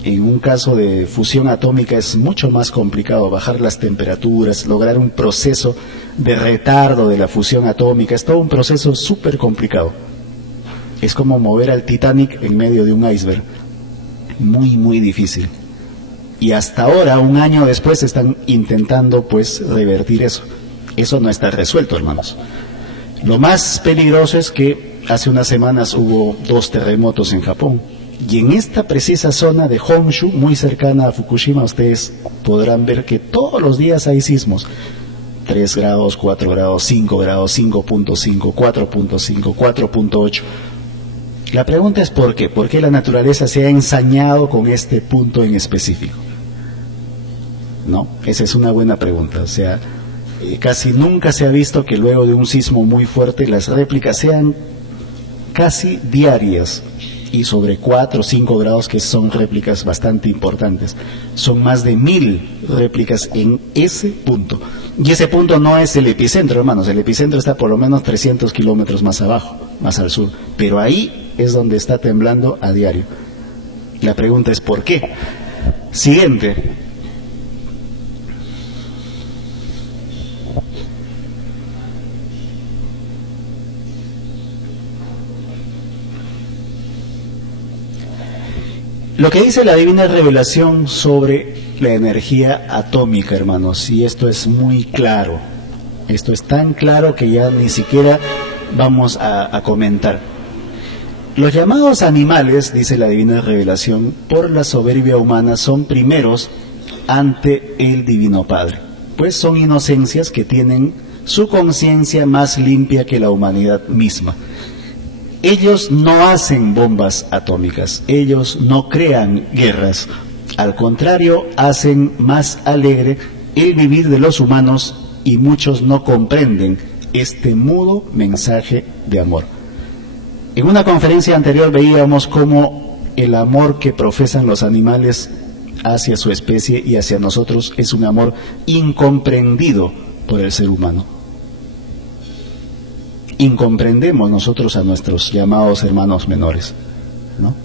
En un caso de fusión atómica es mucho más complicado bajar las temperaturas, lograr un proceso de retardo de la fusión atómica. Es todo un proceso súper complicado. Es como mover al Titanic en medio de un iceberg. Muy, muy difícil. Y hasta ahora, un año después, están intentando pues revertir eso. Eso no está resuelto, hermanos. Lo más peligroso es que hace unas semanas hubo 2 terremotos en Japón. Y en esta precisa zona de Honshu, muy cercana a Fukushima, ustedes podrán ver que todos los días hay sismos. 3 grados, 4 grados, 5 grados, 5.5, 4.5, 4.8. La pregunta es ¿por qué? ¿Por qué la naturaleza se ha ensañado con este punto en específico? No, esa es una buena pregunta. O sea, casi nunca se ha visto que luego de un sismo muy fuerte las réplicas sean casi diarias. Y sobre 4 o 5 grados, que son réplicas bastante importantes. Son más de 1000 réplicas en ese punto. Y ese punto no es el epicentro, hermanos. El epicentro está por lo menos 300 kilómetros más abajo, más al sur. Pero ahí es donde está temblando a diario. La pregunta es ¿por qué? Siguiente. Lo que dice la Divina Revelación sobre la energía atómica, hermanos, y esto es muy claro. Esto es tan claro que ya ni siquiera vamos a comentar. Los llamados animales, dice la Divina Revelación, por la soberbia humana son primeros ante el Divino Padre, pues son inocencias que tienen su conciencia más limpia que la humanidad misma. Ellos no hacen bombas atómicas, ellos no crean guerras, al contrario, hacen más alegre el vivir de los humanos y muchos no comprenden este mudo mensaje de amor. En una conferencia anterior veíamos cómo el amor que profesan los animales hacia su especie y hacia nosotros es un amor incomprendido por el ser humano. Incomprendemos nosotros a nuestros llamados hermanos menores, ¿no?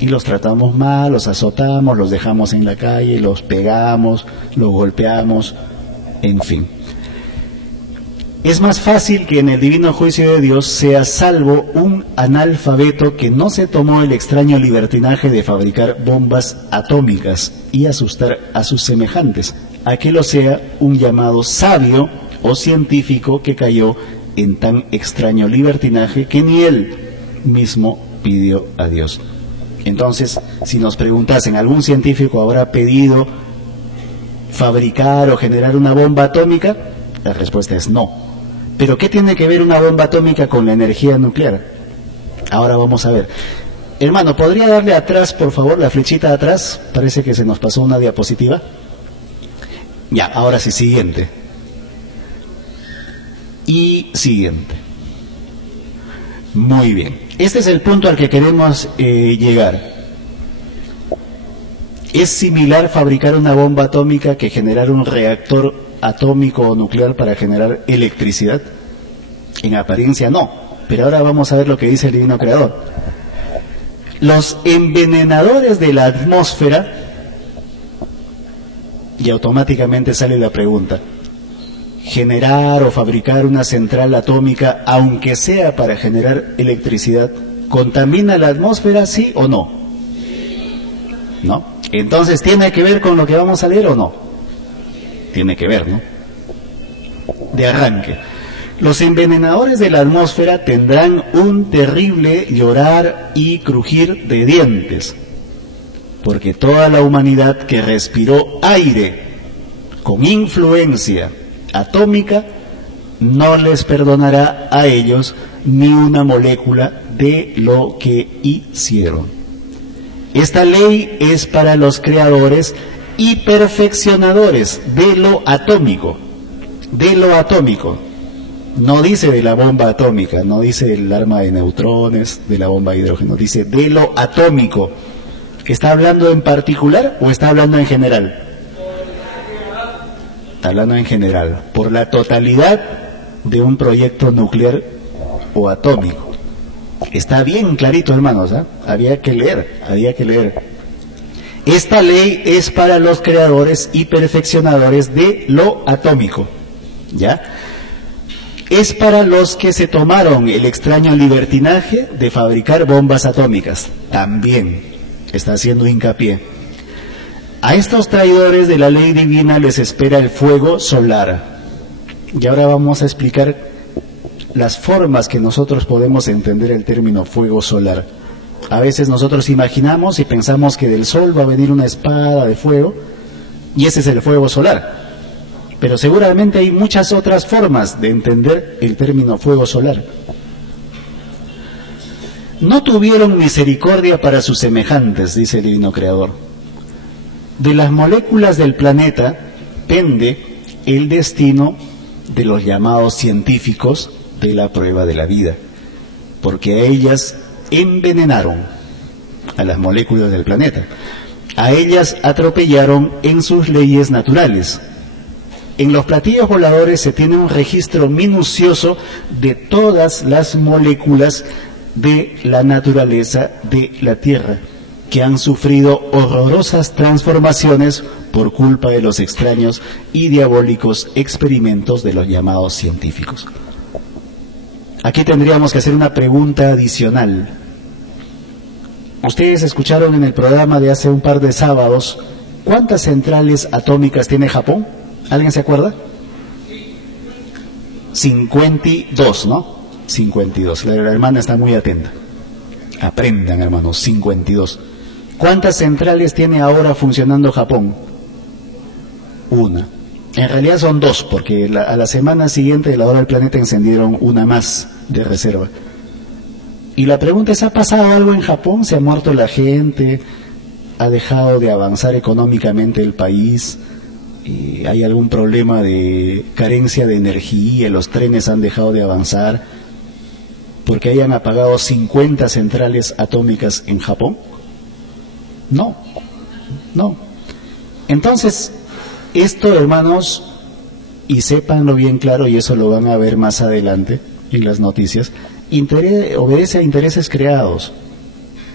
Y los tratamos mal, los azotamos, los dejamos en la calle, los pegamos, los golpeamos, en fin. Es más fácil que en el divino juicio de Dios sea salvo un analfabeto que no se tomó el extraño libertinaje de fabricar bombas atómicas y asustar a sus semejantes, a que lo sea un llamado sabio o científico que cayó en tan extraño libertinaje que ni él mismo pidió a Dios. Entonces, si nos preguntasen, ¿algún científico habrá pedido fabricar o generar una bomba atómica? La respuesta es no. ¿Pero qué tiene que ver una bomba atómica con la energía nuclear? Ahora vamos a ver. Hermano, ¿podría darle atrás, por favor, la flechita atrás? Parece que se nos pasó una diapositiva. Ya, ahora sí, siguiente. Y siguiente. Muy bien. Este es el punto al que queremos llegar. ¿Es similar fabricar una bomba atómica que generar un reactor atómico o nuclear para generar electricidad? En apariencia no, pero ahora vamos a ver lo que dice el Divino Creador. Los envenenadores de la atmósfera, y automáticamente sale la pregunta, generar o fabricar una central atómica, aunque sea para generar electricidad, ¿Contamina la atmósfera, sí o no? ¿No? Entonces, ¿tiene que ver con lo que vamos a leer o no? Tiene que ver, ¿no? De arranque. Los envenenadores de la atmósfera tendrán un terrible llorar y crujir de dientes, porque toda la humanidad que respiró aire con influencia atómica no les perdonará a ellos ni una molécula de lo que hicieron. Esta ley es para los creadores y perfeccionadores de lo atómico. De lo atómico. No dice de la bomba atómica, no dice del arma de neutrones, de la bomba de hidrógeno, dice de lo atómico. ¿Está hablando en particular o está hablando en general? Está hablando en general, por la totalidad de un proyecto nuclear o atómico. Está bien clarito, hermanos, ¿eh? Había que leer. Esta ley es para los creadores y perfeccionadores de lo atómico, ¿ya? Es para los que se tomaron el extraño libertinaje de fabricar bombas atómicas. También está haciendo hincapié. A estos traidores de la ley divina les espera el fuego solar. Y ahora vamos a explicar las formas que nosotros podemos entender el término fuego solar. A veces nosotros imaginamos y pensamos que del sol va a venir una espada de fuego y ese es el fuego solar. Pero seguramente hay muchas otras formas de entender el término fuego solar. No tuvieron misericordia para sus semejantes, dice el Divino Creador. De las moléculas del planeta pende el destino de los llamados científicos de la prueba de la vida, porque a ellas envenenaron, a las moléculas del planeta. A ellas atropellaron en sus leyes naturales. En los platillos voladores se tiene un registro minucioso de todas las moléculas de la naturaleza de la Tierra, que han sufrido horrorosas transformaciones por culpa de los extraños y diabólicos experimentos de los llamados científicos. Aquí tendríamos que hacer una pregunta adicional. Ustedes escucharon en el programa de hace un par de sábados, ¿cuántas centrales atómicas tiene Japón? ¿Alguien se acuerda? 52, ¿no? 52. La hermana está muy atenta. Aprendan, hermanos, 52. ¿Cuántas centrales tiene ahora funcionando Japón? Una. En realidad son dos, porque a la semana siguiente de la hora del planeta encendieron una más de reserva. Y la pregunta es, ¿ha pasado algo en Japón? ¿Se ha muerto la gente? ¿Ha dejado de avanzar económicamente el país? ¿Hay algún problema de carencia de energía? ¿Los trenes han dejado de avanzar? ¿Porque hayan apagado 50 centrales atómicas en Japón? No. Entonces, esto, hermanos, y sépanlo bien claro, y eso lo van a ver más adelante en las noticias, obedece a intereses creados.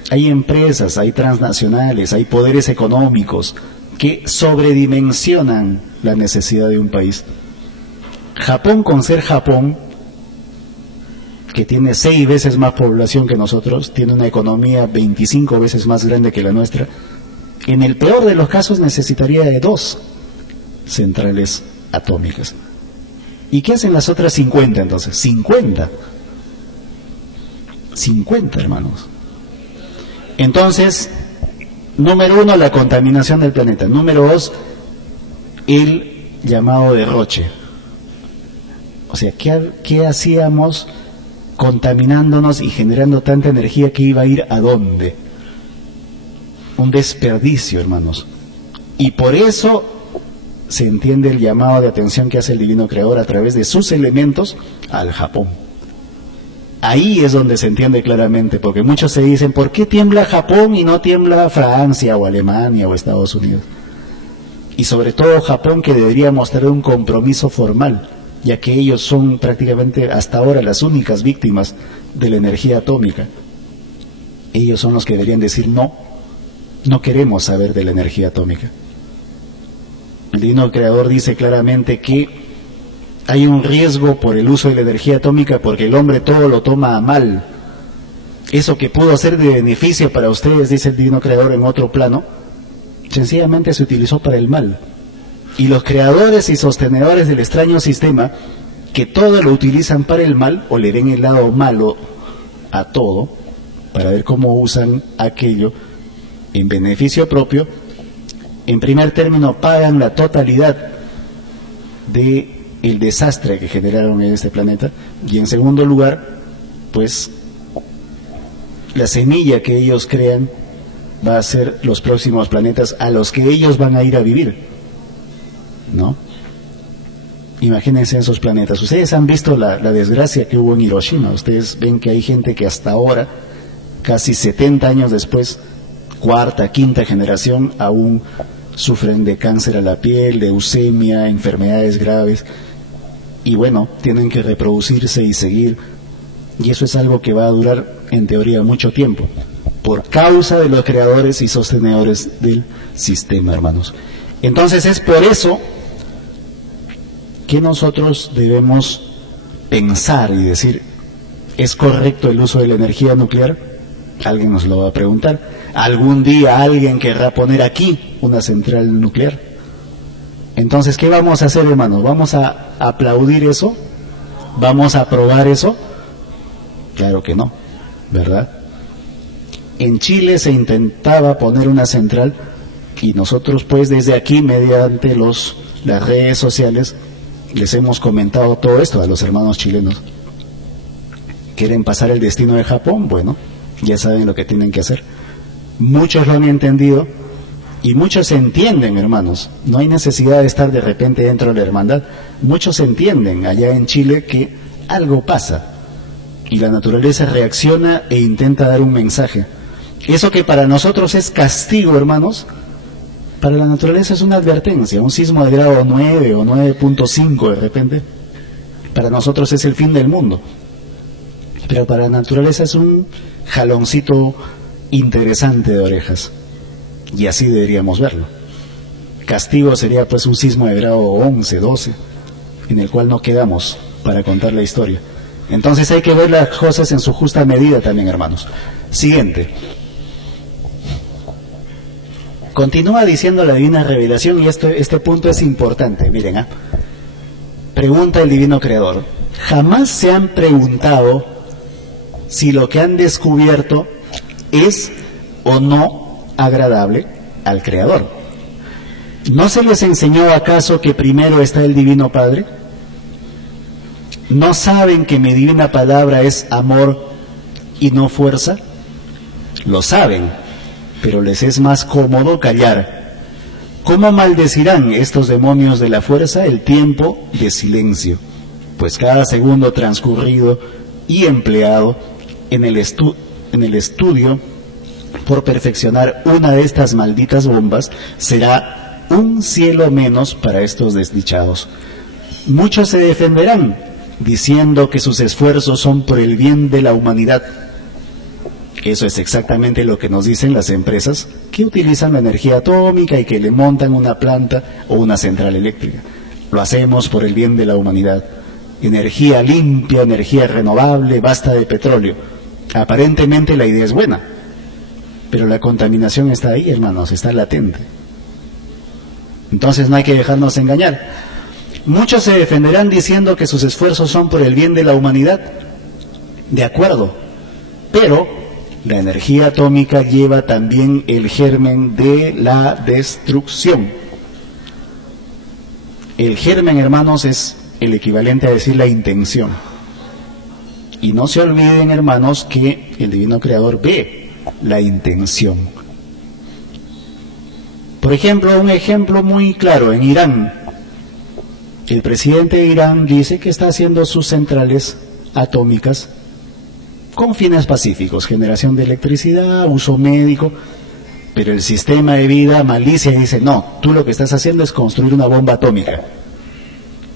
Hay empresas, hay transnacionales, hay poderes económicos que sobredimensionan la necesidad de un país. Japón, con ser Japón, que tiene 6 veces más población que nosotros, tiene una economía 25 veces más grande que la nuestra, en el peor de los casos necesitaría de 2 centrales atómicas. ¿Y qué hacen las otras 50 entonces? 50, hermanos. Entonces, número 1, la contaminación del planeta. Número 2, el llamado derroche. O sea, ¿qué hacíamos contaminándonos y generando tanta energía que iba a ir a dónde? Un desperdicio, hermanos. Y por eso se entiende el llamado de atención que hace el Divino Creador a través de sus elementos al Japón. Ahí es donde se entiende claramente, porque muchos se dicen, ¿por qué tiembla Japón y no tiembla Francia o Alemania o Estados Unidos? Y sobre todo Japón, que debería mostrar un compromiso formal, ya que ellos son prácticamente hasta ahora las únicas víctimas de la energía atómica. Ellos son los que deberían decir, no queremos saber de la energía atómica. El Divino Creador dice claramente que hay un riesgo por el uso de la energía atómica porque el hombre todo lo toma a mal. Eso que pudo ser de beneficio para ustedes, dice el Divino Creador, en otro plano, sencillamente se utilizó para el mal. Y los creadores y sostenedores del extraño sistema, que todo lo utilizan para el mal, o le ven el lado malo a todo, para ver cómo usan aquello en beneficio propio, en primer término pagan la totalidad de el desastre que generaron en este planeta, y en segundo lugar, pues la semilla que ellos crean va a ser los próximos planetas a los que ellos van a ir a vivir, ¿no? Imagínense en esos planetas. Ustedes han visto la desgracia que hubo en Hiroshima. Ustedes ven que hay gente que hasta ahora, casi 70 años después, cuarta, quinta generación, aún sufren de cáncer a la piel, de leucemia, enfermedades graves, y bueno, tienen que reproducirse y seguir, y eso es algo que va a durar en teoría mucho tiempo, por causa de los creadores y sostenedores del sistema, hermanos. Entonces es por eso que nosotros debemos pensar y decir, ¿es correcto el uso de la energía nuclear? Alguien nos lo va a preguntar. ¿Algún día alguien querrá poner aquí una central nuclear? Entonces, ¿qué vamos a hacer, hermanos? ¿Vamos a aplaudir eso? ¿Vamos a aprobar eso? Claro que no, ¿verdad? En Chile se intentaba poner una central y nosotros pues desde aquí, mediante las redes sociales, les hemos comentado todo esto a los hermanos chilenos. ¿Quieren pasar el destino de Japón? Bueno, ya saben lo que tienen que hacer. Muchos lo han entendido y muchos entienden, hermanos. No hay necesidad de estar de repente dentro de la hermandad. Muchos entienden allá en Chile que algo pasa y la naturaleza reacciona e intenta dar un mensaje. Eso que para nosotros es castigo, hermanos, para la naturaleza es una advertencia. Un sismo de grado 9 o 9.5 de repente, para nosotros es el fin del mundo. Pero para la naturaleza es un jaloncito interesante de orejas. Y así deberíamos verlo. Castigo sería pues un sismo de grado 11, 12, en el cual no quedamos para contar la historia. Entonces hay que ver las cosas en su justa medida también, hermanos. Siguiente. Continúa diciendo la Divina Revelación, y este punto es importante. Miren, pregunta el Divino Creador. ¿Jamás se han preguntado si lo que han descubierto es o no agradable al Creador? ¿No se les enseñó acaso que primero está el Divino Padre? ¿No saben que mi divina palabra es amor y no fuerza? Lo saben, pero les es más cómodo callar. ¿Cómo maldecirán estos demonios de la fuerza el tiempo de silencio? Pues cada segundo transcurrido y empleado en el estudio por perfeccionar una de estas malditas bombas será un cielo menos para estos desdichados. Muchos se defenderán diciendo que sus esfuerzos son por el bien de la humanidad. Eso es exactamente lo que nos dicen las empresas que utilizan la energía atómica y que le montan una planta o una central eléctrica. Lo hacemos por el bien de la humanidad. Energía limpia, energía renovable, basta de petróleo. Aparentemente la idea es buena, pero la contaminación está ahí, hermanos, está latente. Entonces no hay que dejarnos engañar. Muchos se defenderán diciendo que sus esfuerzos son por el bien de la humanidad. De acuerdo, pero la energía atómica lleva también el germen de la destrucción. El germen, hermanos, es el equivalente a decir la intención. Y no se olviden, hermanos, que el Divino Creador ve la intención. Por ejemplo, un ejemplo muy claro, en Irán. El presidente de Irán dice que está haciendo sus centrales atómicas con fines pacíficos, generación de electricidad, uso médico, pero el sistema de vida malicia y dice, no, tú lo que estás haciendo es construir una bomba atómica.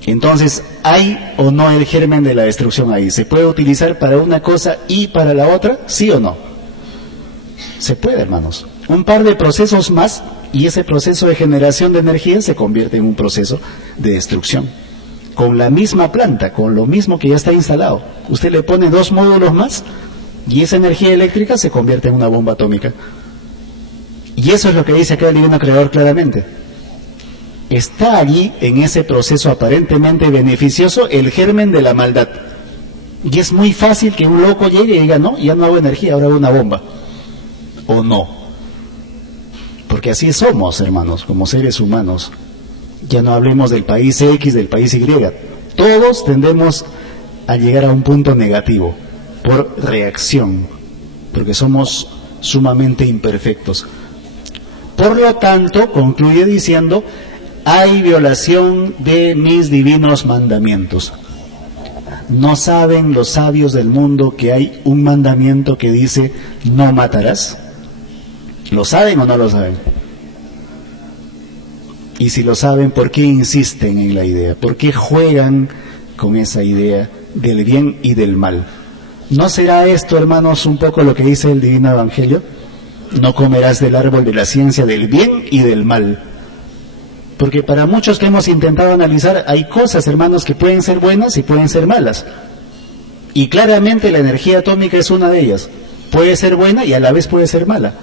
Entonces, ¿hay o no el germen de la destrucción ahí? ¿Se puede utilizar para una cosa y para la otra? ¿Sí o no? Se puede, hermanos. Un par de procesos más y ese proceso de generación de energía se convierte en un proceso de destrucción. Con la misma planta, con lo mismo que ya está instalado. Usted le pone 2 módulos más Y esa energía eléctrica se convierte en una bomba atómica. Y eso es lo que dice acá el Divino Creador claramente. Está allí, en ese proceso aparentemente beneficioso, el germen de la maldad. Y es muy fácil que un loco llegue y diga, no, ya no hago energía, ahora hago una bomba. ¿O no? Porque así somos, hermanos, como seres humanos. Ya no hablemos del país X, del país Y. Todos tendemos a llegar a un punto negativo por reacción, porque somos sumamente imperfectos. Por lo tanto, concluye diciendo, hay violación de mis divinos mandamientos. ¿No saben los sabios del mundo que hay un mandamiento que dice no matarás? ¿Lo saben o no lo saben? Y si lo saben, ¿por qué insisten en la idea? ¿Por qué juegan con esa idea del bien y del mal? ¿No será esto, hermanos, un poco lo que dice el Divino Evangelio? No comerás del árbol de la ciencia del bien y del mal. Porque para muchos que hemos intentado analizar, hay cosas, hermanos, que pueden ser buenas y pueden ser malas. Y claramente la energía atómica es una de ellas. Puede ser buena y a la vez puede ser mala.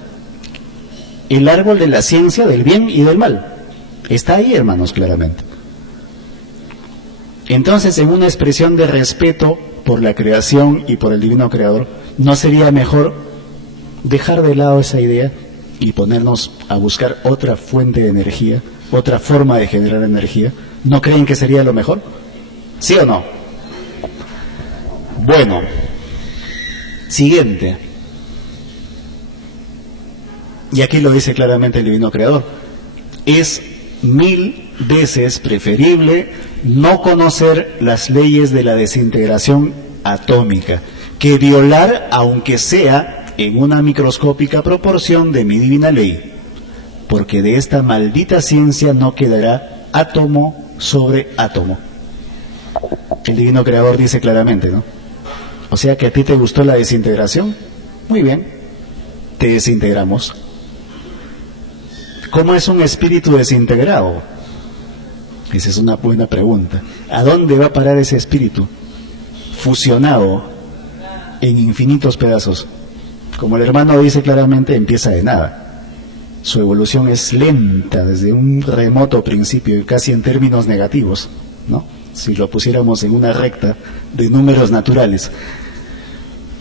El árbol de la ciencia del bien y del mal. Está ahí, hermanos, claramente. Entonces, en una expresión de respeto por la creación y por el Divino Creador, ¿no sería mejor dejar de lado esa idea y ponernos a buscar otra fuente de energía, otra forma de generar energía? ¿No creen que sería lo mejor? ¿Sí o no? Bueno, siguiente. Y aquí lo dice claramente el Divino Creador. Es 1000 veces preferible no conocer las leyes de la desintegración atómica que violar, aunque sea en una microscópica proporción, de mi divina ley, porque de esta maldita ciencia no quedará átomo sobre átomo. El Divino Creador dice claramente, ¿no? O sea que a ti te gustó la desintegración, muy bien, te desintegramos. ¿Cómo es un espíritu desintegrado? Esa es una buena pregunta. ¿A dónde va a parar ese espíritu? Fusionado en infinitos pedazos. Como el hermano dice claramente, empieza de nada. Su evolución es lenta desde un remoto principio, casi en términos negativos, ¿no? Si lo pusiéramos en una recta de números naturales.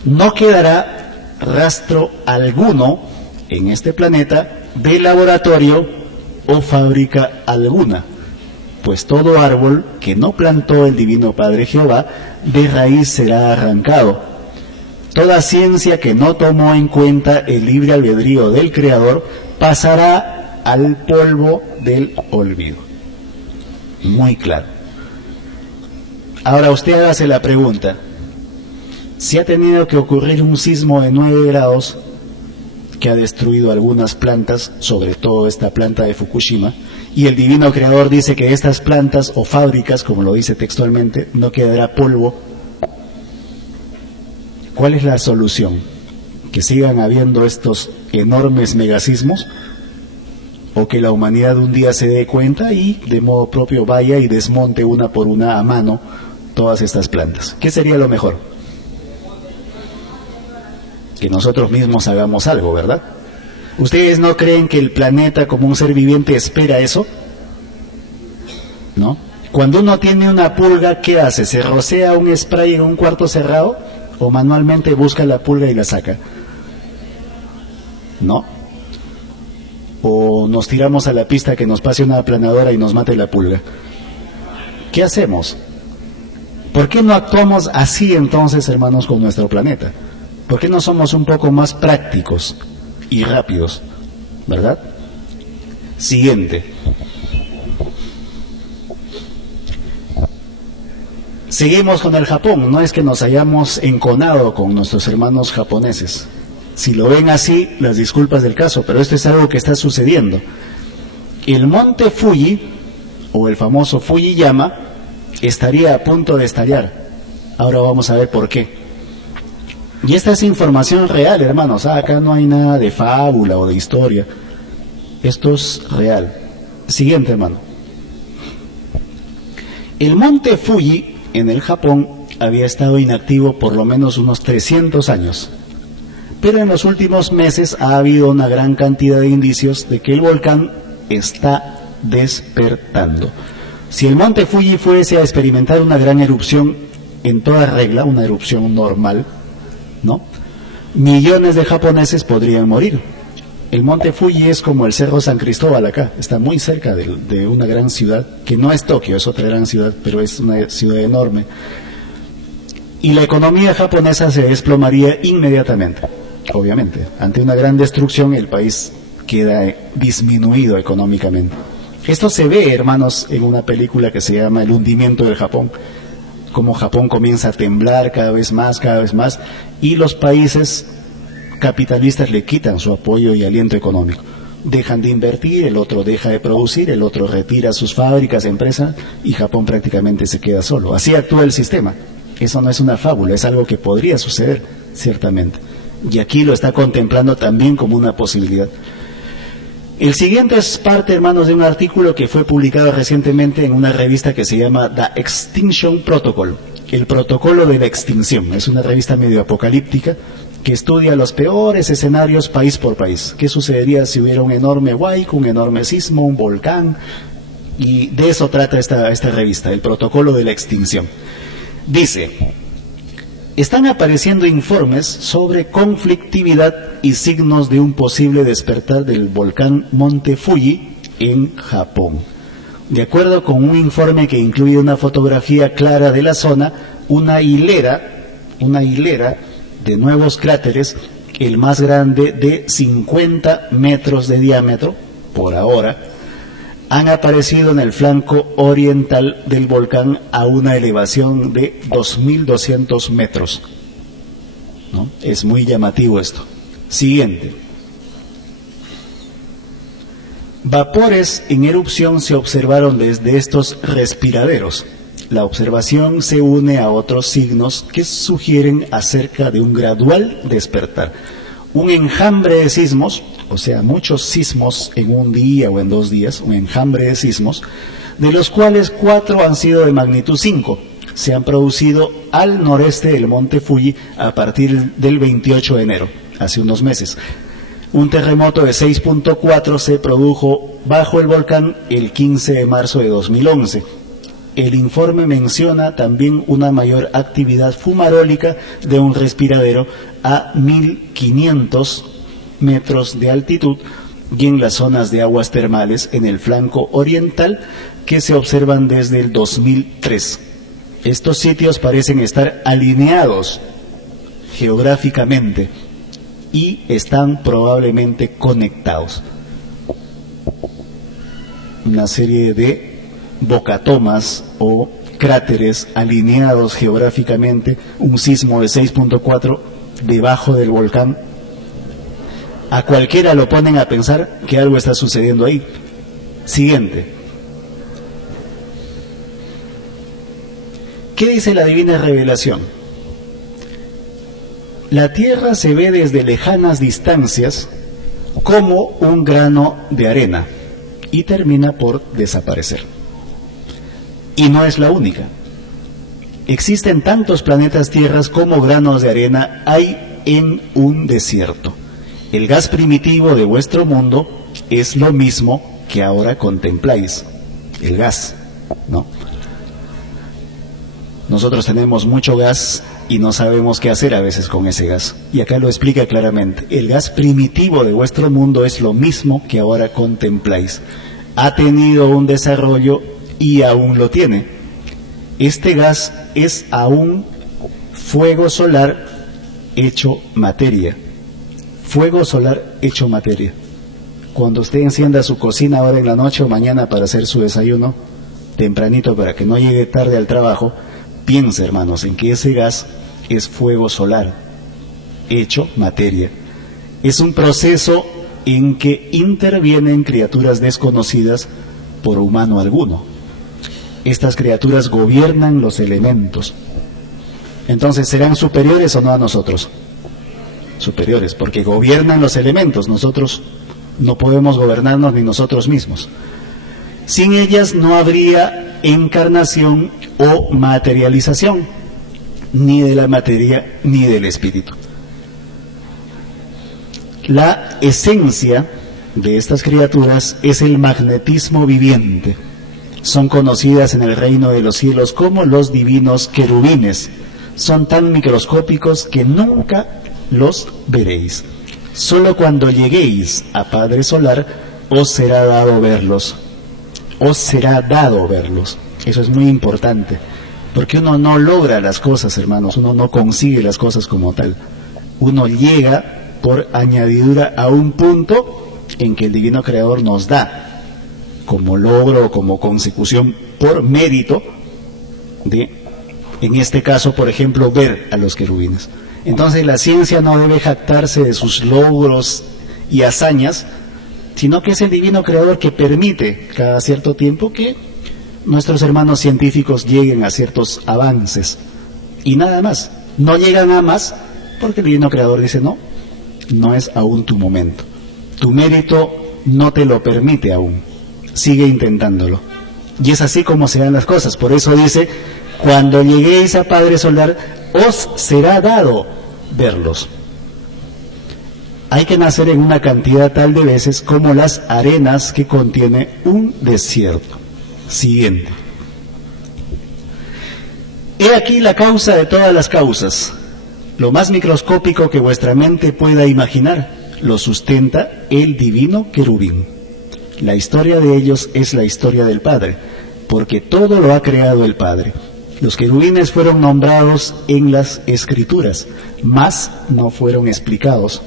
No quedará rastro alguno en este planeta de laboratorio o fábrica alguna, pues todo árbol que no plantó el Divino Padre Jehová, de raíz será arrancado. Toda ciencia que no tomó en cuenta el libre albedrío del Creador, pasará al polvo del olvido. Muy claro. Ahora usted hágase la pregunta, si ha tenido que ocurrir un sismo de 9 grados, que ha destruido algunas plantas, sobre todo esta planta de Fukushima, y el Divino Creador dice que estas plantas o fábricas, como lo dice textualmente, no quedará polvo. ¿Cuál es la solución? ¿Que sigan habiendo estos enormes megasismos? ¿O que la humanidad un día se dé cuenta y de modo propio vaya y desmonte una por una a mano todas estas plantas? ¿Qué sería lo mejor? Que nosotros mismos hagamos algo, ¿verdad? ¿Ustedes no creen que el planeta como un ser viviente espera eso? ¿No? Cuando uno tiene una pulga, ¿qué hace? ¿Se rocea un spray en un cuarto cerrado? ¿O manualmente busca la pulga y la saca? ¿No? ¿O nos tiramos a la pista que nos pase una aplanadora y nos mate la pulga? ¿Qué hacemos? ¿Por qué no actuamos así entonces, hermanos, con nuestro planeta? ¿Por qué no somos un poco más prácticos y rápidos? ¿Verdad? Siguiente. Seguimos con el Japón. No es que nos hayamos enconado con nuestros hermanos japoneses. Si lo ven así, las disculpas del caso, pero esto es algo que está sucediendo. El monte Fuji, o el famoso Fujiyama, estaría a punto de estallar. Ahora vamos a ver por qué. Y esta es información real, hermanos. Acá no hay nada de fábula o de historia. Esto es real. Siguiente, hermano. El monte Fuji en el Japón había estado inactivo por lo menos unos 300 años. Pero en los últimos meses ha habido una gran cantidad de indicios de que el volcán está despertando. Si el monte Fuji fuese a experimentar una gran erupción en toda regla, una erupción normal, ¿no?, millones de japoneses podrían morir. El monte Fuji es como el Cerro San Cristóbal acá, está muy cerca de una gran ciudad, que no es Tokio, es otra gran ciudad, pero es una ciudad enorme. Y la economía japonesa se desplomaría inmediatamente, obviamente. Ante una gran destrucción el país queda disminuido económicamente. Esto se ve, hermanos, en una película que se llama El hundimiento del Japón, como Japón comienza a temblar cada vez más, y los países capitalistas le quitan su apoyo y aliento económico. Dejan de invertir, el otro deja de producir, el otro retira sus fábricas, empresas, y Japón prácticamente se queda solo. Así actúa el sistema. Eso no es una fábula, es algo que podría suceder, ciertamente. Y aquí lo está contemplando también como una posibilidad. El siguiente es parte, hermanos, de un artículo que fue publicado recientemente en una revista que se llama The Extinction Protocol, el protocolo de la extinción. Es una revista medio apocalíptica que estudia los peores escenarios país por país. ¿Qué sucedería si hubiera un enorme huaico, un enorme sismo, un volcán? Y de eso trata esta revista, el protocolo de la extinción. Dice: están apareciendo informes sobre conflictividad y signos de un posible despertar del volcán Monte Fuji en Japón. De acuerdo con un informe que incluye una fotografía clara de la zona, una hilera de nuevos cráteres, el más grande de 50 metros de diámetro, por ahora, han aparecido en el flanco oriental del volcán a una elevación de 2.200 metros. ¿No? Es muy llamativo esto. Siguiente. Vapores en erupción se observaron desde estos respiraderos. La observación se une a otros signos que sugieren acerca de un gradual despertar. Un enjambre de sismos, o sea, muchos sismos en un día o en 2 días, un enjambre de sismos, de los cuales 4 han sido de magnitud 5, se han producido al noreste del monte Fuji a partir del 28 de enero, hace unos meses. Un terremoto de 6.4 se produjo bajo el volcán el 15 de marzo de 2011. El informe menciona también una mayor actividad fumarólica de un respiradero a 1.500 metros de altitud y en las zonas de aguas termales en el flanco oriental que se observan desde el 2003. Estos sitios parecen estar alineados geográficamente y están probablemente conectados. Una serie de bocatomas o cráteres alineados geográficamente, un sismo de 6.4 debajo del volcán. A cualquiera lo ponen a pensar que algo está sucediendo ahí. Siguiente. ¿Qué dice la Divina Revelación? La Tierra se ve desde lejanas distancias como un grano de arena y termina por desaparecer. Y no es la única. Existen tantos planetas tierras como granos de arena hay en un desierto. El gas primitivo de vuestro mundo es lo mismo que ahora contempláis. El gas, ¿no? Nosotros tenemos mucho gas y no sabemos qué hacer a veces con ese gas. Y acá lo explica claramente. El gas primitivo de vuestro mundo es lo mismo que ahora contempláis. Ha tenido un desarrollo y aún lo tiene. Este gas es aún fuego solar hecho materia. Fuego solar hecho materia. Cuando usted encienda su cocina ahora en la noche o mañana para hacer su desayuno, tempranito para que no llegue tarde al trabajo, piense, hermanos, en que ese gas es fuego solar hecho materia. Es un proceso en que intervienen criaturas desconocidas por humano alguno. Estas criaturas gobiernan los elementos. Entonces, ¿serán superiores o no a nosotros? Superiores, porque gobiernan los elementos. Nosotros no podemos gobernarnos ni nosotros mismos. Sin ellas no habría encarnación o materialización, ni de la materia ni del espíritu. La esencia de estas criaturas es el magnetismo viviente. Son conocidas en el reino de los cielos como los divinos querubines. Son tan microscópicos que nunca los veréis. Solo cuando lleguéis a Padre Solar os será dado verlos. Os será dado verlos. Eso es muy importante, porque uno no logra las cosas, hermanos, uno no consigue las cosas como tal. Uno llega por añadidura a un punto en que el Divino Creador nos da, como logro o como consecución por mérito de, en este caso, por ejemplo, ver a los querubines. Entonces la ciencia no debe jactarse de sus logros y hazañas, sino que es el Divino Creador que permite cada cierto tiempo que nuestros hermanos científicos lleguen a ciertos avances. Y nada más, no llegan a más porque el Divino Creador dice no, no es aún tu momento. Tu mérito no te lo permite aún, sigue intentándolo. Y es así como se dan las cosas. Por eso dice, cuando lleguéis a Padre Solar, os será dado verlos. Hay que nacer en una cantidad tal de veces como las arenas que contiene un desierto. Siguiente. He aquí la causa de todas las causas. Lo más microscópico que vuestra mente pueda imaginar, lo sustenta el divino querubín. La historia de ellos es la historia del Padre, porque todo lo ha creado el Padre. Los querubines fueron nombrados en las Escrituras, mas no fueron explicados.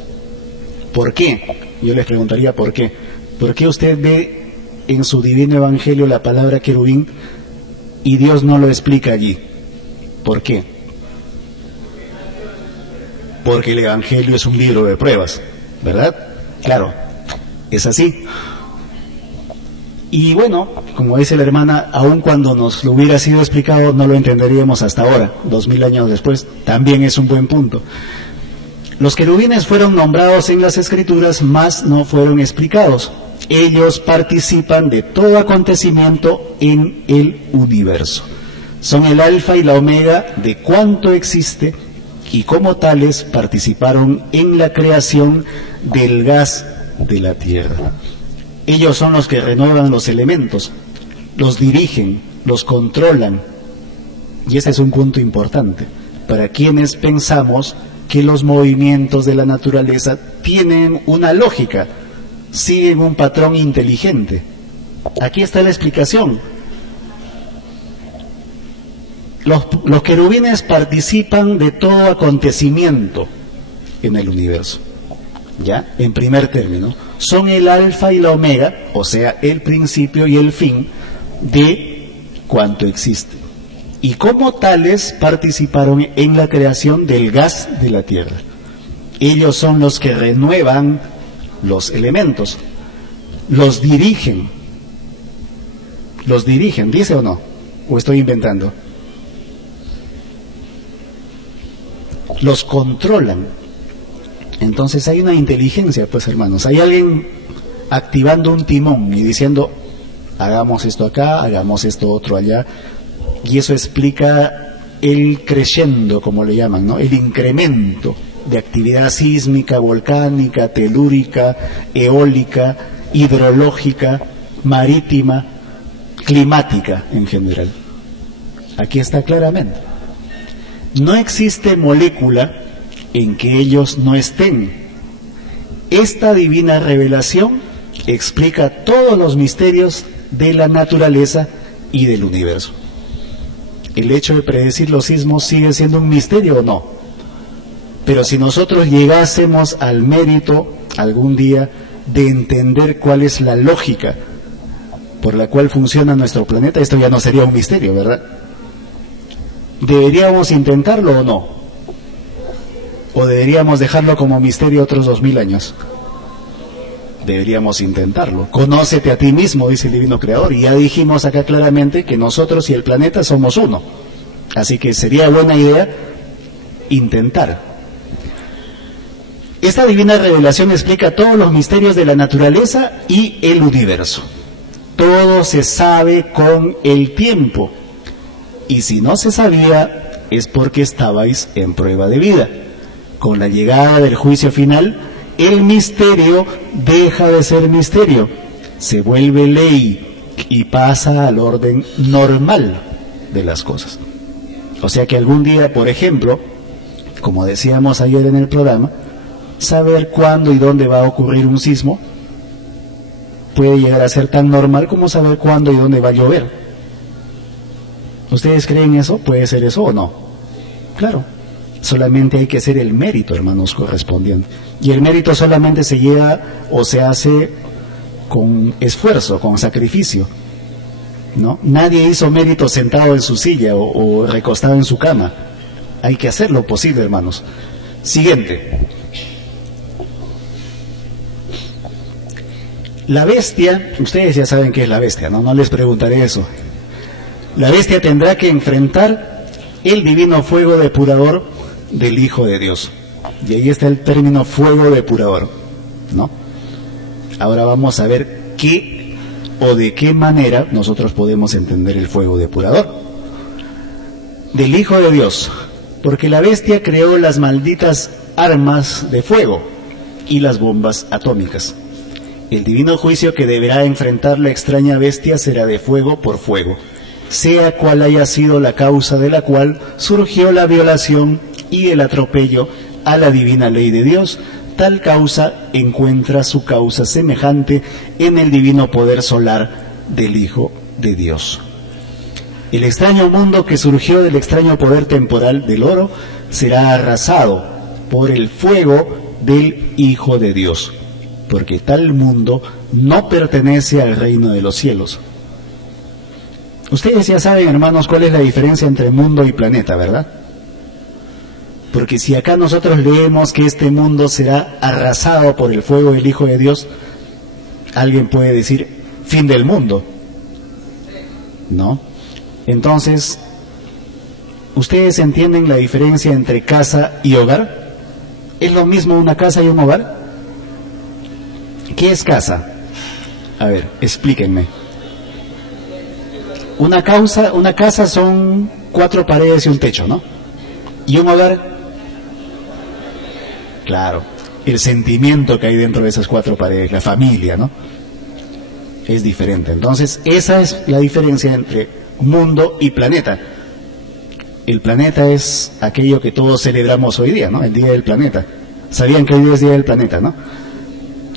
¿Por qué? Yo les preguntaría ¿por qué? ¿Por qué usted ve en su divino evangelio la palabra querubín y Dios no lo explica allí? ¿Por qué? Porque el evangelio es un libro de pruebas, ¿verdad? Claro, es así. Y bueno, como dice la hermana, aun cuando nos lo hubiera sido explicado, no lo entenderíamos hasta ahora, 2000 años después. También es un buen punto. Los querubines fueron nombrados en las Escrituras, mas no fueron explicados. Ellos participan de todo acontecimiento en el universo. Son el alfa y la omega de cuanto existe, y como tales participaron en la creación del gas de la tierra. Ellos son los que renuevan los elementos, los dirigen, los controlan. Y ese es un punto importante para quienes pensamos que los movimientos de la naturaleza tienen una lógica, siguen un patrón inteligente. Aquí está la explicación. Los querubines participan de todo acontecimiento en el universo. ¿Ya? En primer término, son el alfa y la omega, o sea, el principio y el fin de cuanto existe. Y como tales participaron en la creación del gas de la tierra. Ellos son los que renuevan los elementos, los dirigen, ¿dice o no? ¿O estoy inventando? Los controlan. Entonces hay una inteligencia, pues hermanos, hay alguien activando un timón y diciendo, hagamos esto acá, hagamos esto otro allá, y eso explica el crescendo, como le llaman, ¿no? El incremento de actividad sísmica, volcánica, telúrica, eólica, hidrológica, marítima, climática en general. Aquí está claramente. No existe molécula en que ellos no estén. Esta divina revelación explica todos los misterios de la naturaleza y del universo. ¿El hecho de predecir los sismos sigue siendo un misterio o no? Pero si nosotros llegásemos al mérito algún día de entender cuál es la lógica por la cual funciona nuestro planeta, esto ya no sería un misterio, ¿verdad? ¿Deberíamos intentarlo o no? ¿O deberíamos dejarlo como misterio otros 2000 años? Deberíamos intentarlo. Conócete a ti mismo, dice el Divino Creador, y ya dijimos acá claramente que nosotros y el planeta somos uno. Así que sería buena idea intentar. Esta divina revelación explica todos los misterios de la naturaleza y el universo. Todo se sabe con el tiempo. Y si no se sabía, es porque estabais en prueba de vida. Con la llegada del juicio final, el misterio deja de ser misterio, se vuelve ley y pasa al orden normal de las cosas. O sea que algún día, por ejemplo, como decíamos ayer en el programa, saber cuándo y dónde va a ocurrir un sismo puede llegar a ser tan normal como saber cuándo y dónde va a llover. ¿Ustedes creen eso? ¿Puede ser eso o no? Claro, solamente hay que hacer el mérito, hermanos, correspondiente. Y el mérito solamente se llega o se hace con esfuerzo, con sacrificio, ¿no? Nadie hizo mérito sentado en su silla o recostado en su cama. Hay que hacer lo posible, hermanos. Siguiente. La bestia, ustedes ya saben qué es la bestia, ¿no? No les preguntaré eso. La bestia tendrá que enfrentar el divino fuego depurador del Hijo de Dios. Y ahí está el término fuego depurador, ¿no? Ahora vamos a ver qué o de qué manera nosotros podemos entender el fuego depurador del Hijo de Dios. Porque la bestia creó las malditas armas de fuego y las bombas atómicas. El divino juicio que deberá enfrentar la extraña bestia será de fuego por fuego, sea cual haya sido la causa de la cual surgió la violación y el atropello a la divina ley de Dios. Tal causa encuentra su causa semejante en el divino poder solar del Hijo de Dios. El extraño mundo que surgió del extraño poder temporal del oro será arrasado por el fuego del Hijo de Dios, porque tal mundo no pertenece al reino de los cielos. Ustedes ya saben, hermanos, cuál es la diferencia entre mundo y planeta, ¿verdad? Porque si acá nosotros leemos que este mundo será arrasado por el fuego del Hijo de Dios, alguien puede decir, fin del mundo, ¿no? Entonces, ¿ustedes entienden la diferencia entre casa y hogar? ¿Es lo mismo una casa y un hogar? ¿Qué es casa? A ver, explíquenme. Una casa son 4 paredes y un techo, ¿no? ¿Y un hogar? Claro, el sentimiento que hay dentro de esas 4 paredes, la familia, ¿no? Es diferente. Entonces, esa es la diferencia entre mundo y planeta. El planeta es aquello que todos celebramos hoy día, ¿no? El Día del Planeta. ¿Sabían que hoy día es Día del Planeta, no?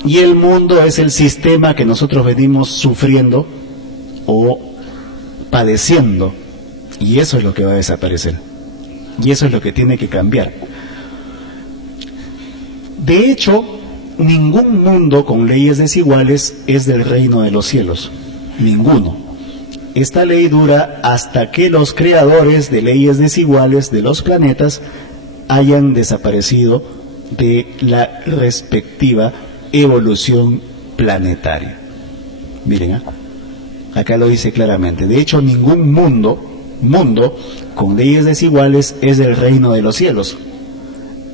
Y el mundo es el sistema que nosotros venimos sufriendo o padeciendo. Y eso es lo que va a desaparecer. Y eso es lo que tiene que cambiar. De hecho, ningún mundo con leyes desiguales es del reino de los cielos. Ninguno. Esta ley dura hasta que los creadores de leyes desiguales de los planetas hayan desaparecido de la respectiva evolución planetaria. Miren, acá lo dice claramente. De hecho, ningún mundo con leyes desiguales es del reino de los cielos.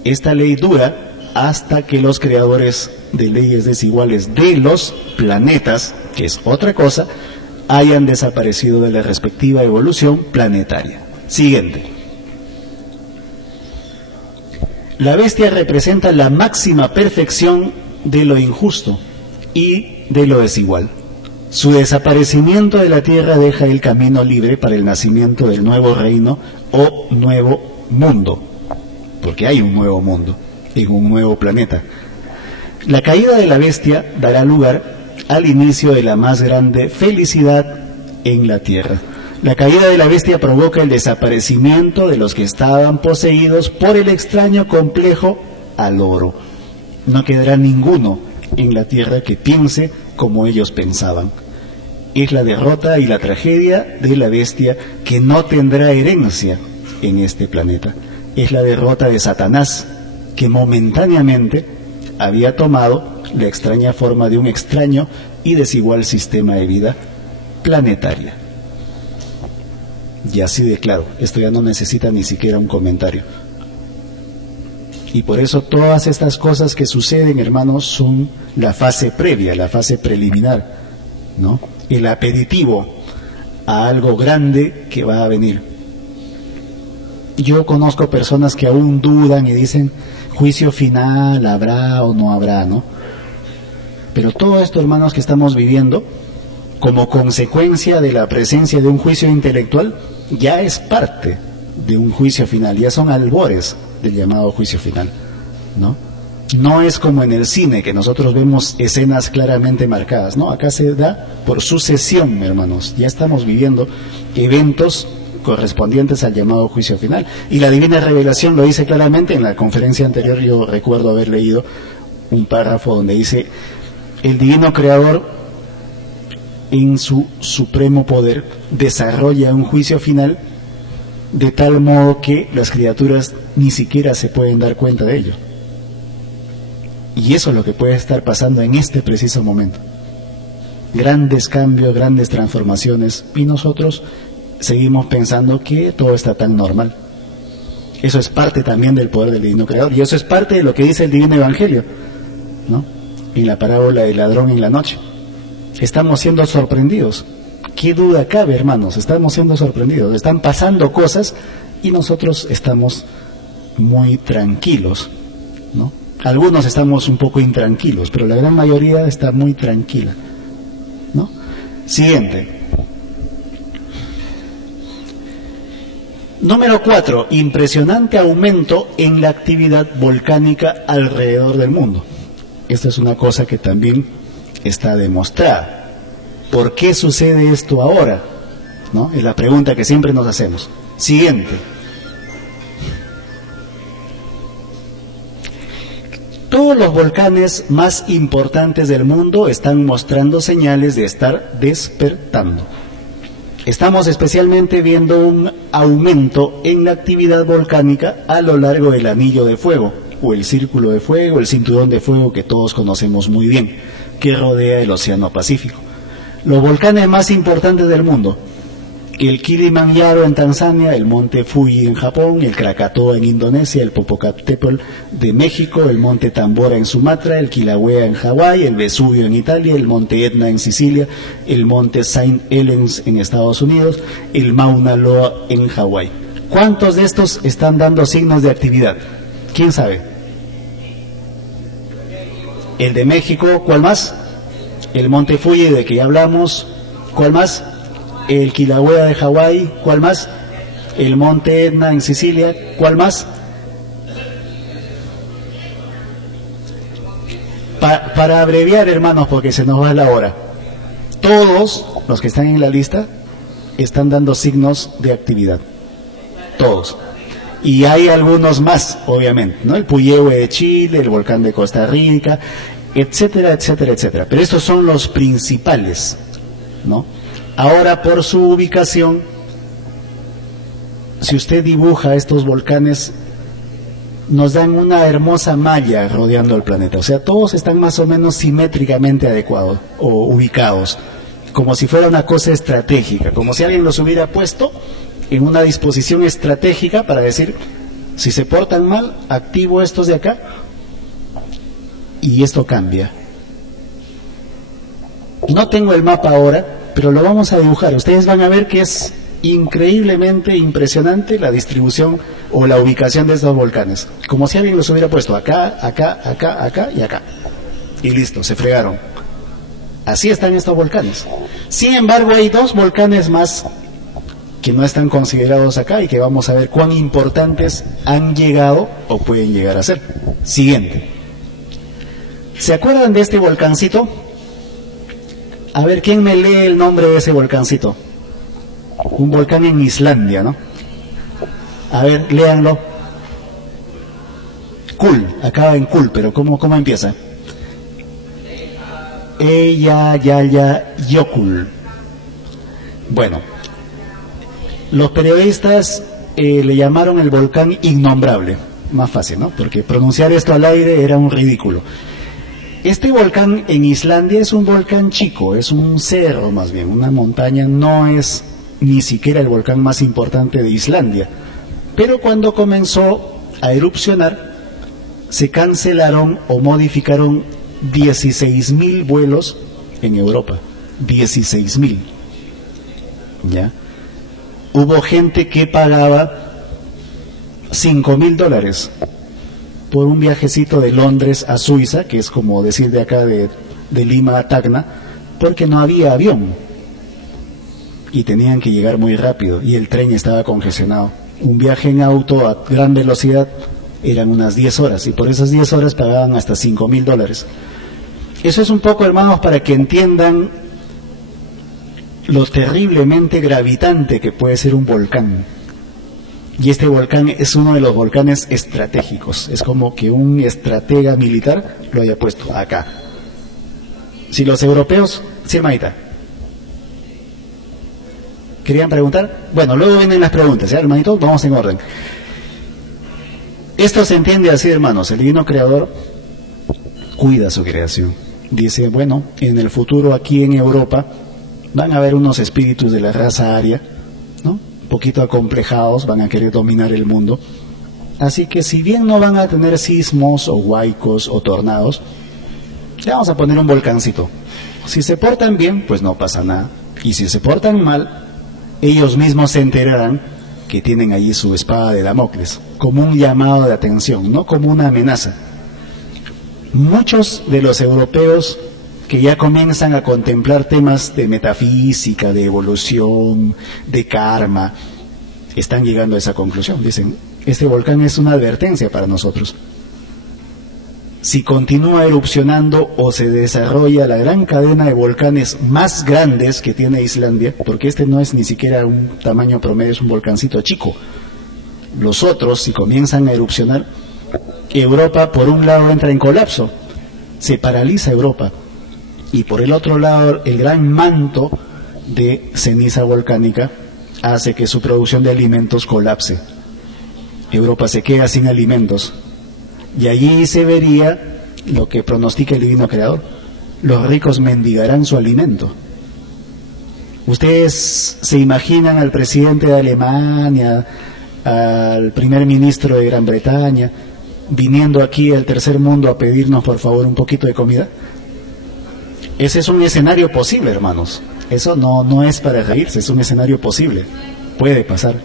Esta ley dura hasta que los creadores de leyes desiguales de los planetas, que es otra cosa, hayan desaparecido de la respectiva evolución planetaria. Siguiente. La bestia representa la máxima perfección de lo injusto y de lo desigual. Su desaparecimiento de la tierra deja el camino libre para el nacimiento del nuevo reino o nuevo mundo, porque hay un nuevo mundo en un nuevo planeta. La caída de la bestia dará lugar al inicio de la más grande felicidad en la tierra. La caída de la bestia provoca el desaparecimiento de los que estaban poseídos por el extraño complejo al oro. No quedará ninguno en la tierra que piense como ellos pensaban. Es la derrota y la tragedia de la bestia que no tendrá herencia en este planeta. Es la derrota de Satanás, que momentáneamente había tomado la extraña forma de un extraño y desigual sistema de vida planetaria. Y así de claro, esto ya no necesita ni siquiera un comentario. Y por eso todas estas cosas que suceden, hermanos, son la fase previa, la fase preliminar, ¿no? El aperitivo a algo grande que va a venir. yo conozco personas que aún dudan y dicen, juicio final, ¿habrá o no habrá, no? Pero todo esto, hermanos, que estamos viviendo, como consecuencia de la presencia de un juicio intelectual, ya es parte de un juicio final, ya son albores del llamado juicio final, ¿no? No es como en el cine, que nosotros vemos escenas claramente marcadas, ¿no? Acá se da por sucesión, hermanos. Ya estamos viviendo eventos correspondientes al llamado juicio final. Y la Divina Revelación lo dice claramente. En la conferencia anterior yo recuerdo haber leído un párrafo donde dice: el Divino Creador, en su supremo poder, desarrolla un juicio final de tal modo que las criaturas ni siquiera se pueden dar cuenta de ello. Y eso es lo que puede estar pasando en este preciso momento. Grandes cambios, grandes transformaciones, y nosotros seguimos pensando que todo está tan normal. Eso es parte también del poder del Divino Creador, y eso es parte de lo que dice el Divino Evangelio, ¿no? En la parábola del ladrón en la noche. Estamos siendo sorprendidos. ¿Qué duda cabe, hermanos? Estamos siendo sorprendidos. Están pasando cosas y nosotros estamos muy tranquilos, ¿no? Algunos estamos un poco intranquilos, pero la gran mayoría está muy tranquila, ¿no? Siguiente. Número 4. Impresionante aumento en la actividad volcánica alrededor del mundo. Esta es una cosa que también está demostrada. ¿Por qué sucede esto ahora? ¿No? Es la pregunta que siempre nos hacemos. Siguiente. Todos los volcanes más importantes del mundo están mostrando señales de estar despertando. Estamos especialmente viendo un aumento en la actividad volcánica a lo largo del anillo de fuego, o el círculo de fuego, el cinturón de fuego que todos conocemos muy bien, que rodea el Océano Pacífico. Los volcanes más importantes del mundo: el Kilimanjaro en Tanzania, el monte Fuji en Japón, el Krakatoa en Indonesia, el Popocatépetl de México, el monte Tambora en Sumatra, el Kilauea en Hawái, el Vesubio en Italia, el monte Etna en Sicilia, el monte St. Helens en Estados Unidos, el Mauna Loa en Hawái. ¿Cuántos de estos están dando signos de actividad? ¿Quién sabe? El de México, ¿cuál más? El monte Fuji, de que ya hablamos, ¿cuál más? El Kilauea de Hawái, ¿cuál más? El monte Etna en Sicilia, ¿cuál más? Para abreviar, hermanos, porque se nos va la hora, todos los que están en la lista están dando signos de actividad, todos. Y hay algunos más, obviamente, ¿no? El Puyehue de Chile, el volcán de Costa Rica, etcétera, etcétera, etcétera. Pero estos son los principales, ¿no? Ahora, por su ubicación, si usted dibuja estos volcanes, nos dan una hermosa malla rodeando el planeta. O sea, todos están más o menos simétricamente adecuados o ubicados, como si fuera una cosa estratégica, como si alguien los hubiera puesto en una disposición estratégica para decir: si se portan mal, activo estos de acá y esto cambia. No tengo el mapa ahora, pero lo vamos a dibujar. Ustedes van a ver que es increíblemente impresionante la distribución o la ubicación de estos volcanes, como si alguien los hubiera puesto acá, acá, acá, acá y acá, y listo, se fregaron. Así están estos volcanes. Sin embargo, hay dos volcanes más que no están considerados acá y que vamos a ver cuán importantes han llegado o pueden llegar a ser. Siguiente. ¿Se acuerdan de este volcancito? A ver, ¿quién me lee el nombre de ese volcancito? Un volcán en Islandia, ¿no? A ver, léanlo. Kul, acaba en Kul, pero ¿cómo empieza? Eyjafjallajökull. Bueno, los periodistas le llamaron el volcán innombrable. Más fácil, ¿no? Porque pronunciar esto al aire era un ridículo. Este volcán en Islandia es un volcán chico, es un cerro más bien, una montaña, no es ni siquiera el volcán más importante de Islandia. Pero cuando comenzó a erupcionar, se cancelaron o modificaron 16.000 vuelos en Europa. 16.000. ¿Ya? Hubo gente que pagaba $5.000 por un viajecito de Londres a Suiza, que es como decir de acá de Lima a Tacna, porque no había avión y tenían que llegar muy rápido y el tren estaba congestionado. Un viaje en auto a gran velocidad eran unas 10 horas y por esas 10 horas pagaban hasta $5.000. Eso es un poco, hermanos, para que entiendan lo terriblemente gravitante que puede ser un volcán. Y este volcán es uno de los volcanes estratégicos. Es como que un estratega militar lo haya puesto acá. Si los europeos... Sí, hermanita. ¿Querían preguntar? Bueno, luego vienen las preguntas, ¿ya, hermanito? Vamos en orden. Esto se entiende así, hermanos. El divino creador cuida su creación. Dice, bueno, en el futuro aquí en Europa van a haber unos espíritus de la raza aria, ¿no? Un poquito acomplejados, van a querer dominar el mundo. Así que si bien no van a tener sismos o huaicos o tornados, le vamos a poner un volcancito. Si se portan bien, pues no pasa nada. Y si se portan mal, ellos mismos se enterarán que tienen allí su espada de Damocles, como un llamado de atención, no como una amenaza. Muchos de los europeos que ya comienzan a contemplar temas de metafísica, de evolución, de karma, están llegando a esa conclusión. Dicen, este volcán es una advertencia para nosotros. Si continúa erupcionando o se desarrolla la gran cadena de volcanes más grandes que tiene Islandia, porque este no es ni siquiera un tamaño promedio, es un volcancito chico. Los otros, si comienzan a erupcionar, Europa por un lado entra en colapso, se paraliza Europa, y por el otro lado el gran manto de ceniza volcánica hace que su producción de alimentos colapse. Europa se queda sin alimentos. Y allí se vería lo que pronostica el divino creador. Los ricos mendigarán su alimento. Ustedes se imaginan al presidente de Alemania, al primer ministro de Gran Bretaña, viniendo aquí al tercer mundo a pedirnos por favor un poquito de comida. Ese es un escenario posible, hermanos. Eso no es para reírse, es un escenario posible. Puede pasar.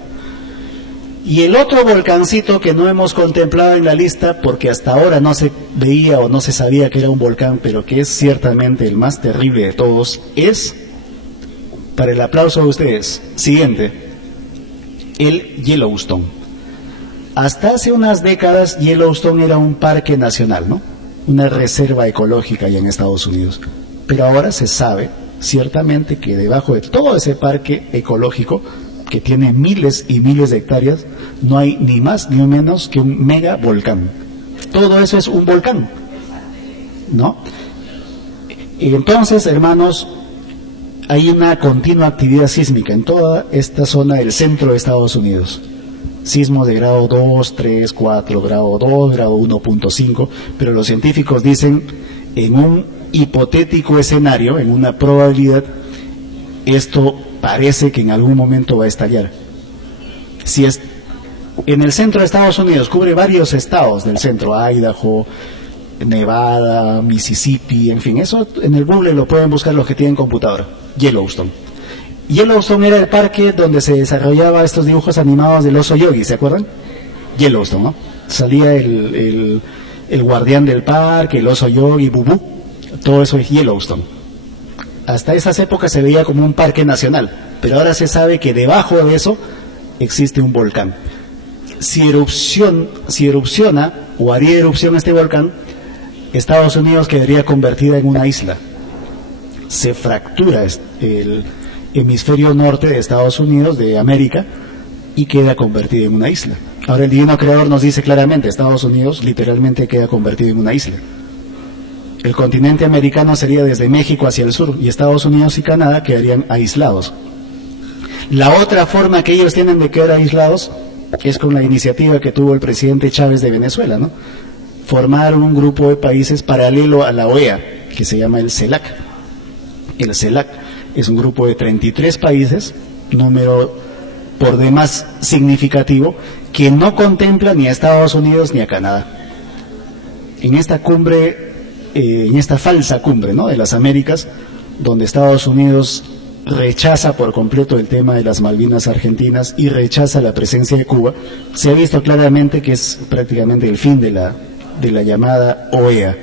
Y el otro volcancito que no hemos contemplado en la lista, porque hasta ahora no se veía o no se sabía que era un volcán, pero que es ciertamente el más terrible de todos, es, para el aplauso de ustedes, siguiente, el Yellowstone. Hasta hace unas décadas Yellowstone era un parque nacional, ¿no? Una reserva ecológica allá en Estados Unidos. Pero ahora se sabe ciertamente que debajo de todo ese parque ecológico, que tiene miles y miles de hectáreas, no hay ni más ni menos que un mega volcán. Todo eso es un volcán, ¿no? Y entonces, hermanos, hay una continua actividad sísmica en toda esta zona del centro de Estados Unidos. Sismos de grado 2, 3, 4, grado 2, grado 1.5, pero los científicos dicen, en un hipotético escenario, en una probabilidad, esto parece que en algún momento va a estallar. Si es en el centro de Estados Unidos, cubre varios estados del centro, Idaho, Nevada, Mississippi, en fin, eso en el Google lo pueden buscar los que tienen computadora. Yellowstone. Yellowstone era el parque donde se desarrollaba estos dibujos animados del oso Yogi, ¿se acuerdan? Yellowstone, ¿no? Salía el guardián del parque, el oso Yogi, Bubú, todo eso es Yellowstone. Hasta esas épocas se veía como un parque nacional, pero ahora se sabe que debajo de eso existe un volcán. Si erupciona o haría erupción este volcán, Estados Unidos quedaría convertida en una isla. Se fractura el hemisferio norte de Estados Unidos, de América, y queda convertida en una isla. Ahora el divino creador nos dice claramente, Estados Unidos literalmente queda convertido en una isla. El continente americano sería desde México hacia el sur, y Estados Unidos y Canadá quedarían aislados. La otra forma que ellos tienen de quedar aislados es con la iniciativa que tuvo el presidente Chávez de Venezuela, ¿no? Formaron un grupo de países paralelo a la OEA, que se llama el CELAC. El CELAC es un grupo de 33 países, número por demás significativo, que no contempla ni a Estados Unidos ni a Canadá. En esta cumbre, en esta falsa cumbre, ¿no?, de las Américas, donde Estados Unidos rechaza por completo el tema de las Malvinas argentinas y rechaza la presencia de Cuba, se ha visto claramente que es prácticamente el fin de la llamada OEA.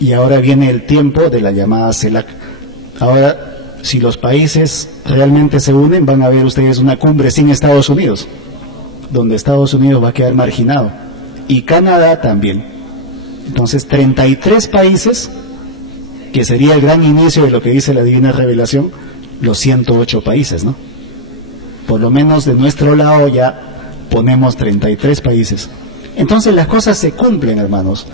Y ahora viene el tiempo de la llamada CELAC. Ahora, si los países realmente se unen, van a ver ustedes una cumbre sin Estados Unidos, donde Estados Unidos va a quedar marginado. Y Canadá también. Entonces, 33 países, que sería el gran inicio de lo que dice la Divina Revelación, los 108 países, ¿no? Por lo menos de nuestro lado ya ponemos 33 países. Entonces las cosas se cumplen, hermanos.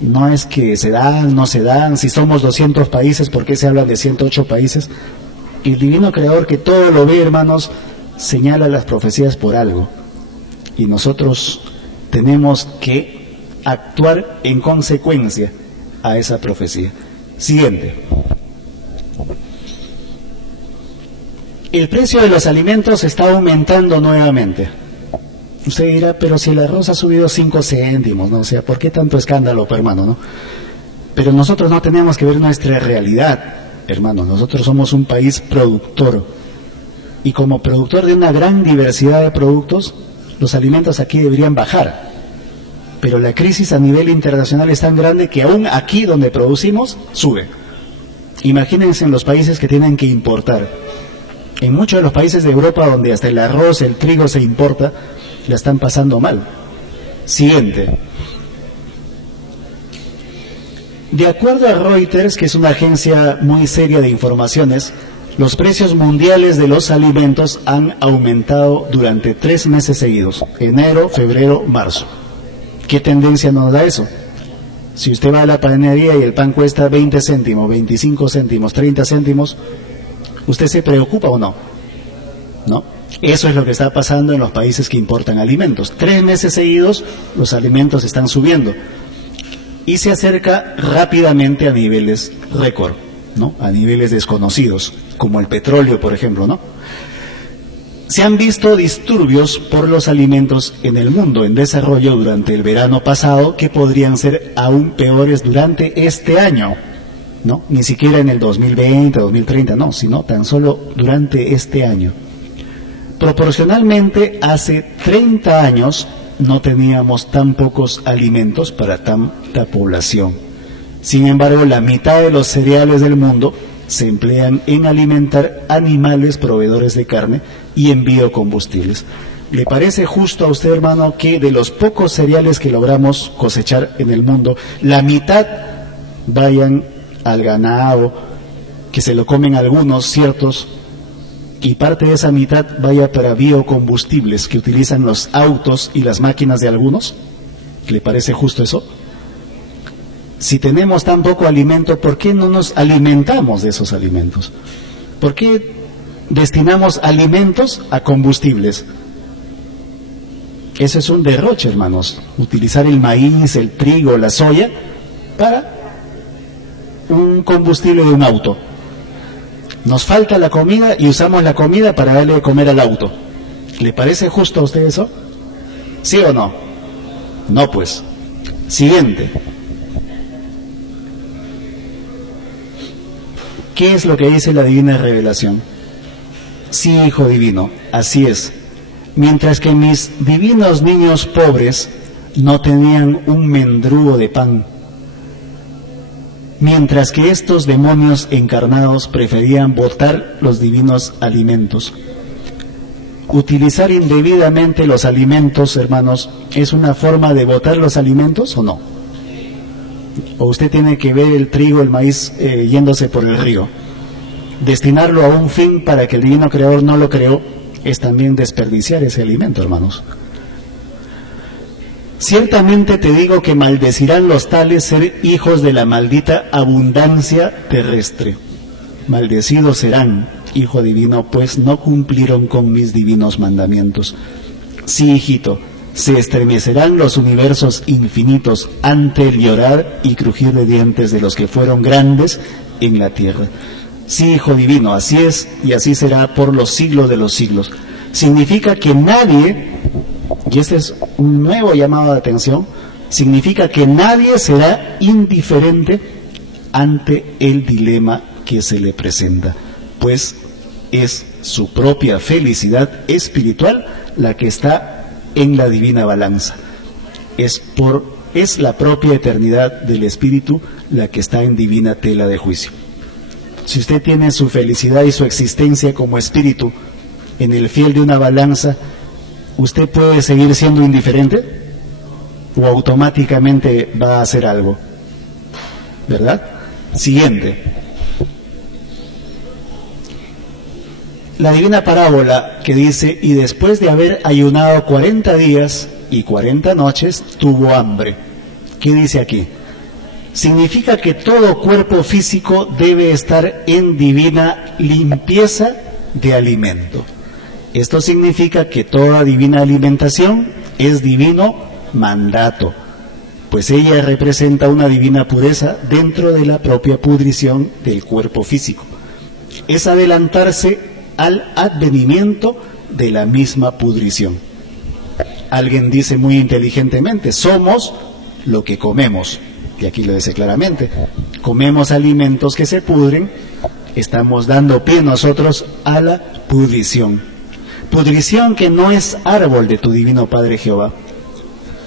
No es que se dan, no se dan. Si somos 200 países, ¿por qué se habla de 108 países? El Divino Creador, que todo lo ve, hermanos, señala las profecías por algo. Y nosotros tenemos que actuar en consecuencia a esa profecía. Siguiente. El precio de los alimentos está aumentando nuevamente. Usted dirá, pero si el arroz ha subido 5 céntimos, ¿no? O sea, ¿por qué tanto escándalo, hermano, no? Pero nosotros no tenemos que ver nuestra realidad, hermano. Nosotros somos un país productor. Y como productor de una gran diversidad de productos, los alimentos aquí deberían bajar. Pero la crisis a nivel internacional es tan grande que aún aquí donde producimos, sube. Imagínense en los países que tienen que importar. En muchos de los países de Europa donde hasta el arroz, el trigo se importa, la están pasando mal. Siguiente. De acuerdo a Reuters, que es una agencia muy seria de informaciones, los precios mundiales de los alimentos han aumentado durante 3 meses seguidos, enero, febrero, marzo. ¿Qué tendencia nos da eso? Si usted va a la panadería y el pan cuesta 20 céntimos, 25 céntimos, 30 céntimos, ¿usted se preocupa o no? ¿No? Eso es lo que está pasando en los países que importan alimentos. 3 meses seguidos los alimentos están subiendo y se acerca rápidamente a niveles récord, ¿no? A niveles desconocidos, como el petróleo, por ejemplo, ¿no? Se han visto disturbios por los alimentos en el mundo en desarrollo durante el verano pasado que podrían ser aún peores durante este año, ¿no? Ni siquiera en el 2020, 2030, no, sino tan solo durante este año. Proporcionalmente, hace 30 años no teníamos tan pocos alimentos para tanta población. Sin embargo, la mitad de los cereales del mundo se emplean en alimentar animales proveedores de carne y en biocombustibles. ¿Le parece justo a usted, hermano, que de los pocos cereales que logramos cosechar en el mundo, la mitad vayan al ganado, que se lo comen algunos, ciertos, y parte de esa mitad vaya para biocombustibles que utilizan los autos y las máquinas de algunos? ¿Le parece justo eso? Si tenemos tan poco alimento, ¿por qué no nos alimentamos de esos alimentos? ¿Por qué destinamos alimentos a combustibles? Eso es un derroche, hermanos. Utilizar el maíz, el trigo, la soya para un combustible de un auto. Nos falta la comida y usamos la comida para darle de comer al auto. ¿Le parece justo a usted eso? ¿Sí o no? No, pues. Siguiente. ¿Qué es lo que dice la Divina Revelación? Sí, Hijo Divino, así es. Mientras que mis divinos niños pobres no tenían un mendrugo de pan, mientras que estos demonios encarnados preferían botar los divinos alimentos. ¿Utilizar indebidamente los alimentos, hermanos, es una forma de botar los alimentos o no? ¿O usted tiene que ver el trigo, el maíz yéndose por el río? Destinarlo a un fin para que el Divino Creador no lo creó es también desperdiciar ese alimento, hermanos. Ciertamente te digo que maldecirán los tales ser hijos de la maldita abundancia terrestre. Maldecidos serán, Hijo Divino, pues no cumplieron con mis divinos mandamientos. Sí, hijito, se estremecerán los universos infinitos ante el llorar y crujir de dientes de los que fueron grandes en la tierra. Sí, Hijo Divino, así es y así será por los siglos de los siglos. Significa que nadie, y este es un nuevo llamado de atención, significa que nadie será indiferente ante el dilema que se le presenta. Pues es su propia felicidad espiritual la que está en la divina balanza. Es la propia eternidad del espíritu la que está en divina tela de juicio. Si usted tiene su felicidad y su existencia como espíritu en el fiel de una balanza, ¿usted puede seguir siendo indiferente? ¿O automáticamente va a hacer algo? ¿Verdad? Siguiente. La divina parábola que dice, y después de haber ayunado 40 días y 40 noches, tuvo hambre. ¿Qué dice aquí? Significa que todo cuerpo físico debe estar en divina limpieza de alimento. Esto significa que toda divina alimentación es divino mandato, pues ella representa una divina pureza dentro de la propia pudrición del cuerpo físico. Es adelantarse al advenimiento de la misma pudrición. Alguien dice muy inteligentemente, somos lo que comemos. Y aquí lo dice claramente, comemos alimentos que se pudren, estamos dando pie nosotros a la pudrición. Pudrición que no es árbol de tu divino Padre Jehová,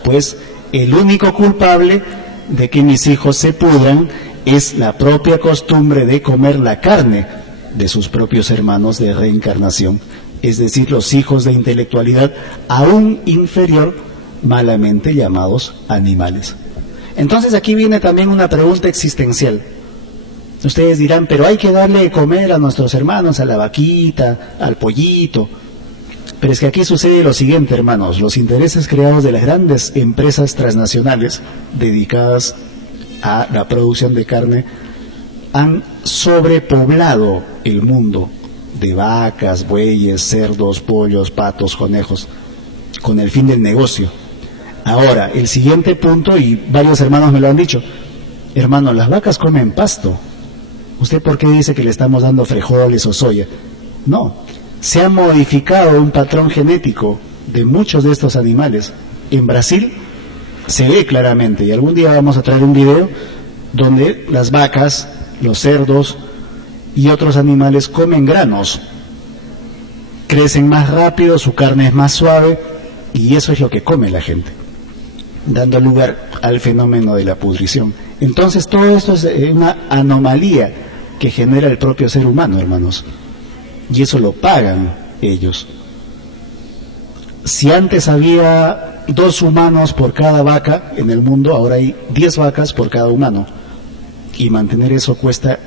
pues el único culpable de que mis hijos se pudran es la propia costumbre de comer la carne de sus propios hermanos de reencarnación, es decir, los hijos de intelectualidad aún inferior, malamente llamados animales. Entonces aquí viene también una pregunta existencial. Ustedes dirán, pero hay que darle de comer a nuestros hermanos, a la vaquita, al pollito. Pero es que aquí sucede lo siguiente, hermanos, los intereses creados de las grandes empresas transnacionales dedicadas a la producción de carne han sobrepoblado el mundo de vacas, bueyes, cerdos, pollos, patos, conejos, con el fin del negocio. Ahora, el siguiente punto, y varios hermanos me lo han dicho, hermano, las vacas comen pasto. ¿Usted por qué dice que le estamos dando frijoles o soya? No, se ha modificado un patrón genético de muchos de estos animales. En Brasil se ve claramente, y algún día vamos a traer un video donde las vacas, los cerdos y otros animales comen granos, crecen más rápido, su carne es más suave, y eso es lo que come la gente, dando lugar al fenómeno de la pudrición. Entonces todo esto es una anomalía que genera el propio ser humano, hermanos, y eso lo pagan ellos. Si antes había 2 humanos por cada vaca en el mundo, ahora hay 10 vacas por cada humano, y mantener eso cuesta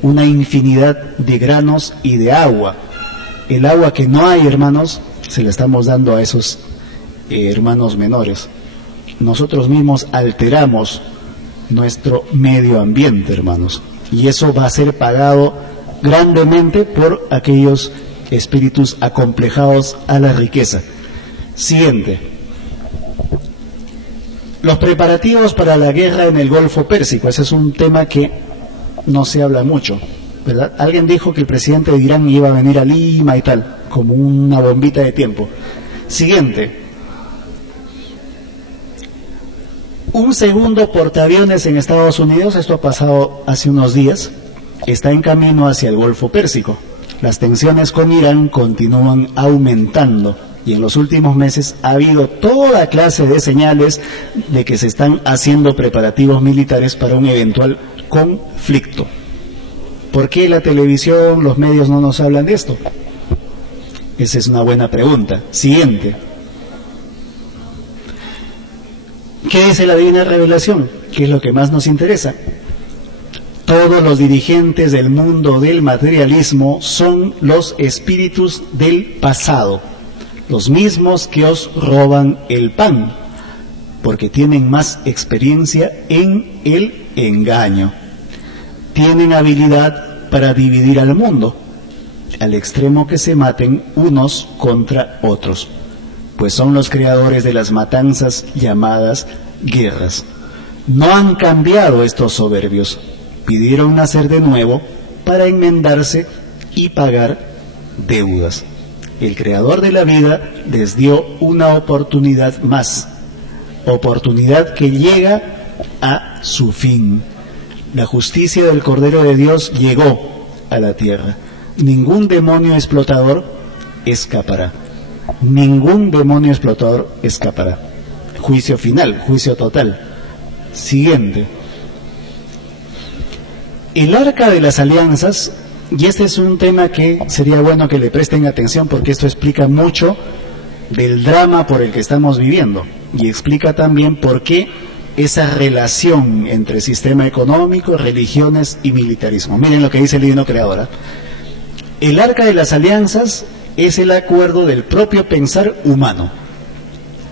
una infinidad de granos y de agua. El agua que no hay, hermanos, se la estamos dando a esos hermanos menores. Nosotros mismos alteramos nuestro medio ambiente, hermanos, y eso va a ser pagado grandemente por aquellos espíritus acomplejados a la riqueza. Siguiente. Los preparativos para la guerra en el Golfo Pérsico, ese es un tema que no se habla mucho, ¿verdad? Alguien dijo que el presidente de Irán iba a venir a Lima y tal, como una bombita de tiempo. Siguiente. Un segundo portaaviones en Estados Unidos, esto ha pasado hace unos días, está en camino hacia el Golfo Pérsico. Las tensiones con Irán continúan aumentando y en los últimos meses ha habido toda clase de señales de que se están haciendo preparativos militares para un eventual conflicto. ¿Por qué la televisión, los medios no nos hablan de esto? Esa es una buena pregunta. Siguiente. ¿Qué dice la Divina Revelación? ¿Qué es lo que más nos interesa? Todos los dirigentes del mundo del materialismo son los espíritus del pasado, los mismos que os roban el pan, porque tienen más experiencia en el engaño. Tienen habilidad para dividir al mundo, al extremo que se maten unos contra otros, pues son los creadores de las matanzas llamadas guerras. No han cambiado estos soberbios, pidieron nacer de nuevo para enmendarse y pagar deudas. El creador de la vida les dio una oportunidad más, oportunidad que llega a su fin. La justicia del Cordero de Dios llegó a la tierra. ningún demonio explotador escapará. Ningún demonio explotador escapará. Juicio final, juicio total. Siguiente. El arca de las alianzas, y este es un tema que sería bueno que le presten atención porque esto explica mucho del drama por el que estamos viviendo y explica también por qué esa relación entre sistema económico, religiones y militarismo. Miren lo que dice el Divino Creador, ¿eh? El arca de las alianzas es el acuerdo del propio pensar humano.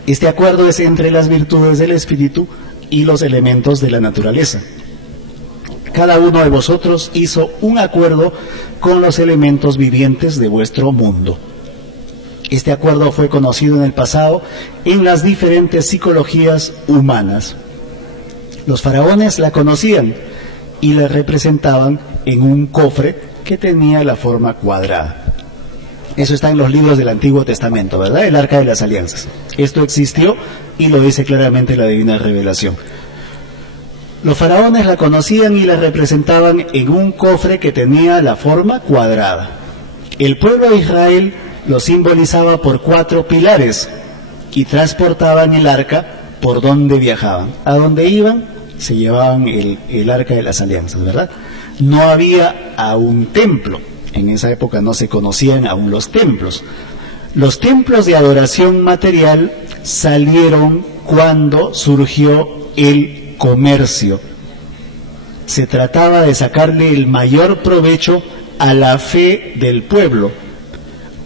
Este acuerdo es entre las virtudes del espíritu y los elementos de la naturaleza. Cada uno de vosotros hizo un acuerdo con los elementos vivientes de vuestro mundo. Este acuerdo fue conocido en el pasado en las diferentes psicologías humanas. Los faraones la conocían y la representaban en un cofre que tenía la forma cuadrada. Eso está en los libros del Antiguo Testamento, ¿verdad? El Arca de las Alianzas. Esto existió y lo dice claramente la Divina Revelación. Los faraones la conocían y la representaban en un cofre que tenía la forma cuadrada. El pueblo de Israel lo simbolizaba por 4 pilares y transportaban el arca por donde viajaban. A donde iban, se llevaban el Arca de las Alianzas, ¿verdad? No había aún templo. En esa época no se conocían aún los templos. Los templos de adoración material salieron cuando surgió el comercio. Se trataba de sacarle el mayor provecho a la fe del pueblo.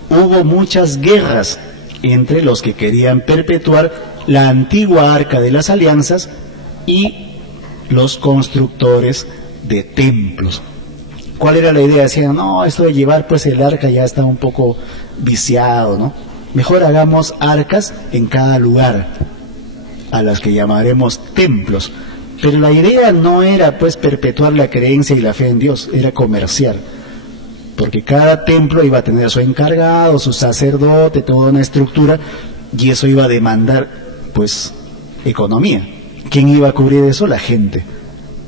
Hubo muchas guerras entre los que querían perpetuar la antigua Arca de las Alianzas y los constructores de templos. ¿Cuál era la idea? Decían, no, esto de llevar pues el arca ya está un poco viciado, ¿no? Mejor hagamos arcas en cada lugar, a las que llamaremos templos. Pero la idea no era pues perpetuar la creencia y la fe en Dios, era comerciar. Porque cada templo iba a tener su encargado, su sacerdote, toda una estructura, y eso iba a demandar pues economía. ¿Quién iba a cubrir eso? La gente.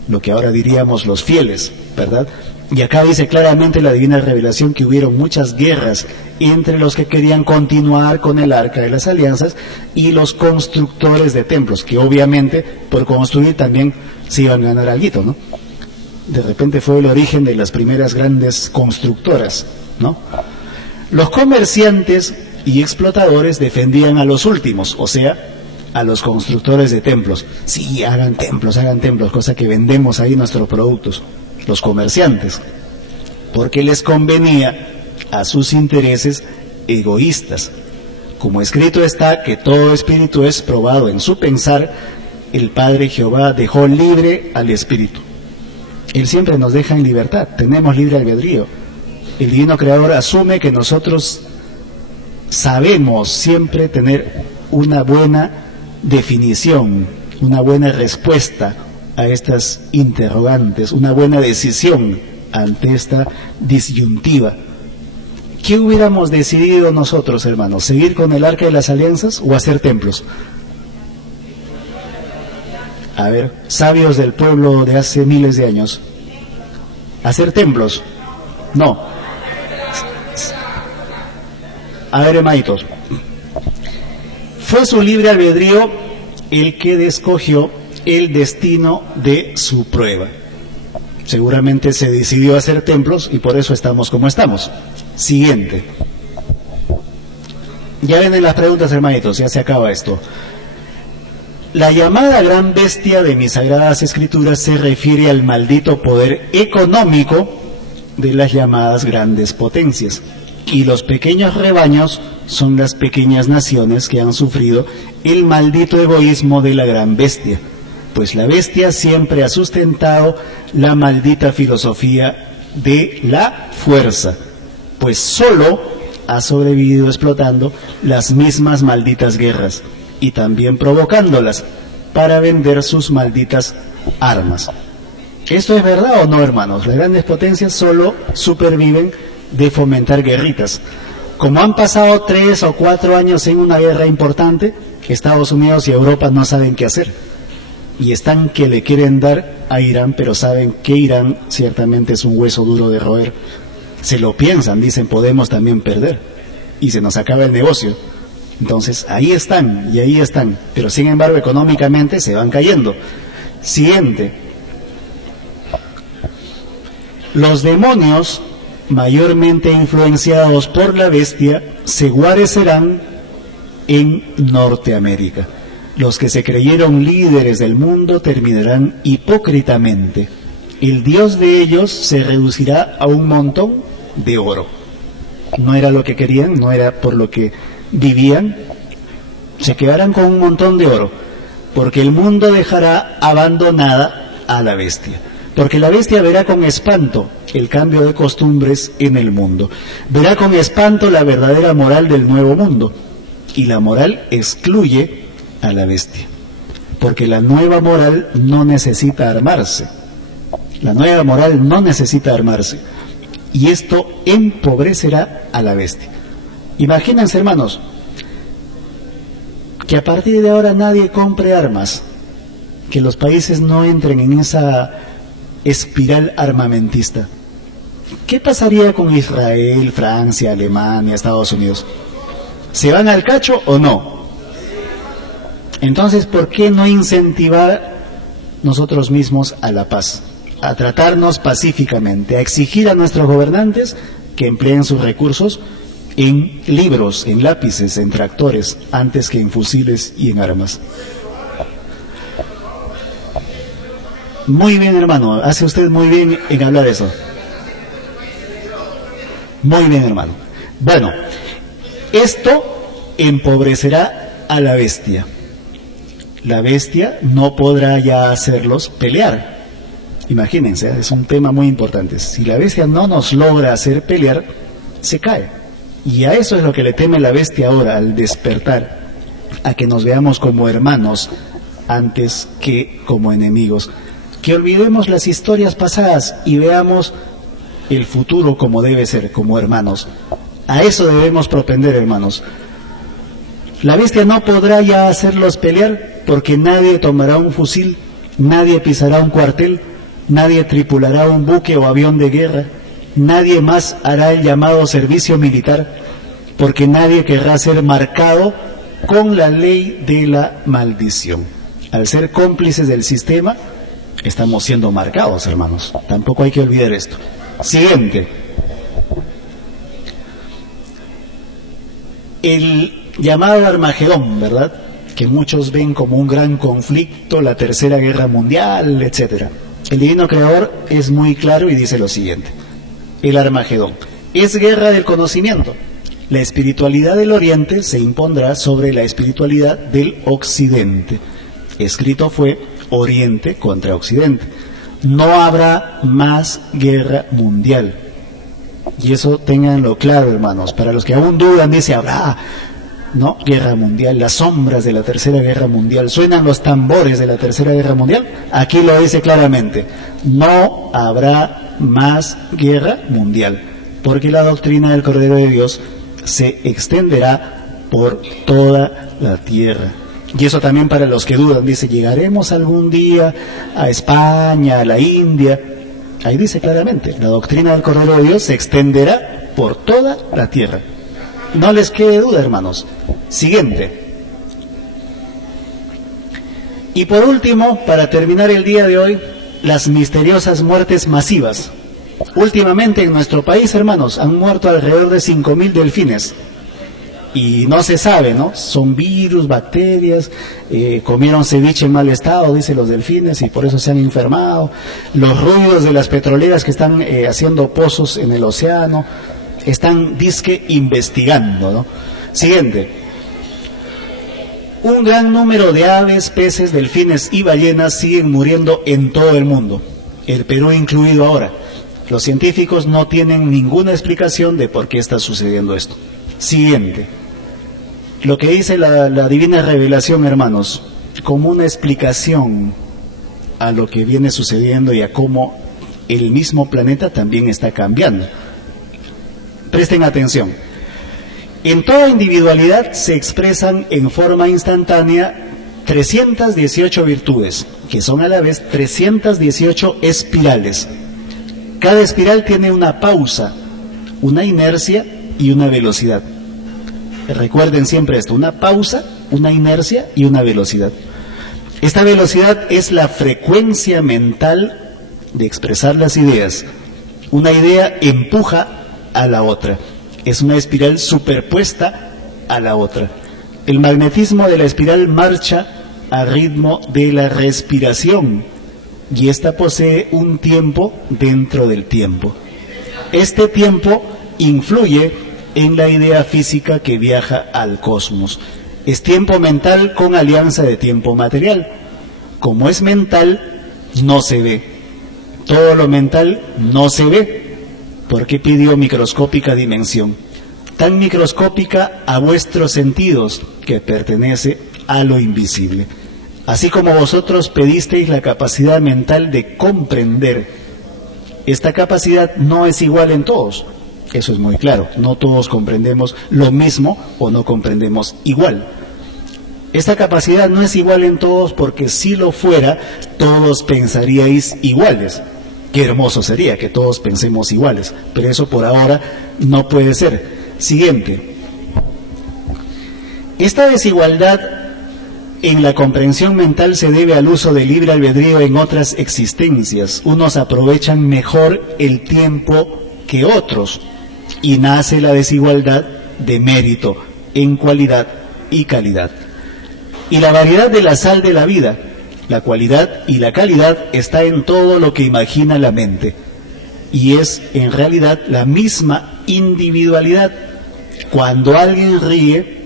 Lo que ahora diríamos los fieles, ¿verdad? Y acá dice claramente la Divina Revelación que hubieron muchas guerras entre los que querían continuar con el Arca de las Alianzas y los constructores de templos, que obviamente por construir también se iban a ganar algo, ¿no? De repente fue el origen de las primeras grandes constructoras, ¿no? Los comerciantes y explotadores defendían a los últimos, o sea, a los constructores de templos. Sí, hagan templos, cosa que vendemos ahí nuestros productos. Los comerciantes, porque les convenía a sus intereses egoístas. Como escrito está que todo espíritu es probado en su pensar, el Padre Jehová dejó libre al espíritu. Él siempre nos deja en libertad, tenemos libre albedrío. El Divino Creador asume que nosotros sabemos siempre tener una buena definición, una buena respuesta a estas interrogantes, una buena decisión ante esta disyuntiva. ¿Qué hubiéramos decidido nosotros, hermanos? ¿Seguir con el Arca de las Alianzas o hacer templos? A ver, sabios del pueblo de hace miles de años. ¿Hacer templos? No. A ver, hermanitos. Fue su libre albedrío el que escogió el destino de su prueba. Seguramente se decidió hacer templos y por eso estamos como estamos. Siguiente. Ya vienen las preguntas, hermanitos, ya se acaba esto. La llamada gran bestia de mis sagradas escrituras se refiere al maldito poder económico de las llamadas grandes potencias. Y los pequeños rebaños son las pequeñas naciones que han sufrido el maldito egoísmo de la gran bestia. Pues la bestia siempre ha sustentado la maldita filosofía de la fuerza, pues solo ha sobrevivido explotando las mismas malditas guerras y también provocándolas para vender sus malditas armas. ¿Esto es verdad o no, hermanos? Las grandes potencias solo superviven de fomentar guerritas. Como han pasado 3 o 4 años en una guerra importante, Estados Unidos y Europa no saben qué hacer. Y están que le quieren dar a Irán, pero saben que Irán ciertamente es un hueso duro de roer. Se lo piensan, dicen, podemos también perder y se nos acaba el negocio. Entonces ahí están y ahí están, pero sin embargo económicamente se van cayendo. Siguiente. Los demonios, mayormente influenciados por la bestia, se guarecerán en Norteamérica. Los que se creyeron líderes del mundo terminarán hipócritamente. El Dios de ellos se reducirá a un montón de oro. No era lo que querían, no era por lo que vivían. Se quedarán con un montón de oro, porque el mundo dejará abandonada a la bestia. Porque la bestia verá con espanto el cambio de costumbres en el mundo. Verá con espanto la verdadera moral del nuevo mundo. Y la moral excluye a la bestia. Porque la nueva moral no necesita armarse. La nueva moral no necesita armarse. Y esto empobrecerá a la bestia. Imagínense, hermanos, que a partir de ahora nadie compre armas. Que los países no entren en esa espiral armamentista. ¿Qué pasaría con Israel, Francia, Alemania, Estados Unidos? ¿Se van al cacho o no? Entonces, ¿por qué no incentivar nosotros mismos a la paz? A tratarnos pacíficamente, a exigir a nuestros gobernantes que empleen sus recursos en libros, en lápices, en tractores, antes que en fusiles y en armas. Muy bien, hermano, hace usted muy bien en hablar eso. Muy bien, hermano. Bueno, esto empobrecerá a la bestia. La bestia no podrá ya hacerlos pelear. Imagínense, es un tema muy importante. Si la bestia no nos logra hacer pelear, se cae. Y a eso es lo que le teme la bestia ahora, al despertar, a que nos veamos como hermanos antes que como enemigos. Que olvidemos las historias pasadas y veamos el futuro como debe ser, como hermanos. A eso debemos propender, hermanos. La bestia no podrá ya hacerlos pelear porque nadie tomará un fusil, nadie pisará un cuartel, nadie tripulará un buque o avión de guerra, nadie más hará el llamado servicio militar, porque nadie querrá ser marcado con la ley de la maldición. Al ser cómplices del sistema, estamos siendo marcados, hermanos. Tampoco hay que olvidar esto. Siguiente. El llamado Armagedón, ¿verdad? Que muchos ven como un gran conflicto, la Tercera Guerra Mundial, etcétera. El Divino Creador es muy claro y dice lo siguiente. El Armagedón es guerra del conocimiento. La espiritualidad del Oriente se impondrá sobre la espiritualidad del Occidente. Escrito fue Oriente contra Occidente. No habrá más guerra mundial. Y eso ténganlo claro, hermanos. Para los que aún dudan, dice, habrá, ¿no? Guerra mundial, las sombras de la Tercera Guerra Mundial. Suenan los tambores de la Tercera Guerra Mundial. Aquí lo dice claramente. No habrá más guerra mundial. Porque la doctrina del Cordero de Dios se extenderá por toda la tierra. Y eso también para los que dudan, dice, llegaremos algún día a España, a la India. Ahí dice claramente, la doctrina del Cordero de Dios se extenderá por toda la tierra. No les quede duda, hermanos. Siguiente. Y por último, para terminar el día de hoy, las misteriosas muertes masivas. Últimamente en nuestro país, hermanos, han muerto alrededor de 5.000 delfines. Y no se sabe, ¿no? Son virus, bacterias, comieron ceviche en mal estado, dicen los delfines, y por eso se han enfermado. Los ruidos de las petroleras que están haciendo pozos en el océano, están, dizque, investigando, ¿no? Siguiente. Un gran número de aves, peces, delfines y ballenas siguen muriendo en todo el mundo, el Perú incluido ahora. Los científicos no tienen ninguna explicación de por qué está sucediendo esto. Siguiente. Lo que dice la divina revelación, hermanos, como una explicación a lo que viene sucediendo y a cómo el mismo planeta también está cambiando. Presten atención. En toda individualidad se expresan en forma instantánea 318 virtudes, que son a la vez 318 espirales. Cada espiral tiene una pausa una inercia y una velocidad. Recuerden siempre esto, una pausa, una inercia y una velocidad. Esta velocidad es la frecuencia mental de expresar las ideas. Una idea empuja a la otra. Es una espiral superpuesta a la otra. El magnetismo de la espiral marcha a ritmo de la respiración y esta posee un tiempo dentro del tiempo. Este tiempo influye en la idea física que viaja al cosmos. Es tiempo mental con alianza de tiempo material. Como es mental, no se ve. Todo lo mental no se ve, porque pidió microscópica dimensión, tan microscópica a vuestros sentidos que pertenece a lo invisible. Así como vosotros pedisteis la capacidad mental de comprender, esta capacidad no es igual en todos. Eso es muy claro, no todos comprendemos lo mismo o no comprendemos igual. Esta capacidad no es igual en todos porque si lo fuera, todos pensaríais iguales. Qué hermoso sería que todos pensemos iguales, pero eso por ahora no puede ser. Siguiente. Esta desigualdad en la comprensión mental se debe al uso del libre albedrío en otras existencias. Unos aprovechan mejor el tiempo que otros y nace la desigualdad de mérito en cualidad y calidad. Y la variedad de la sal de la vida, la cualidad y la calidad está en todo lo que imagina la mente y es en realidad la misma individualidad. Cuando alguien ríe,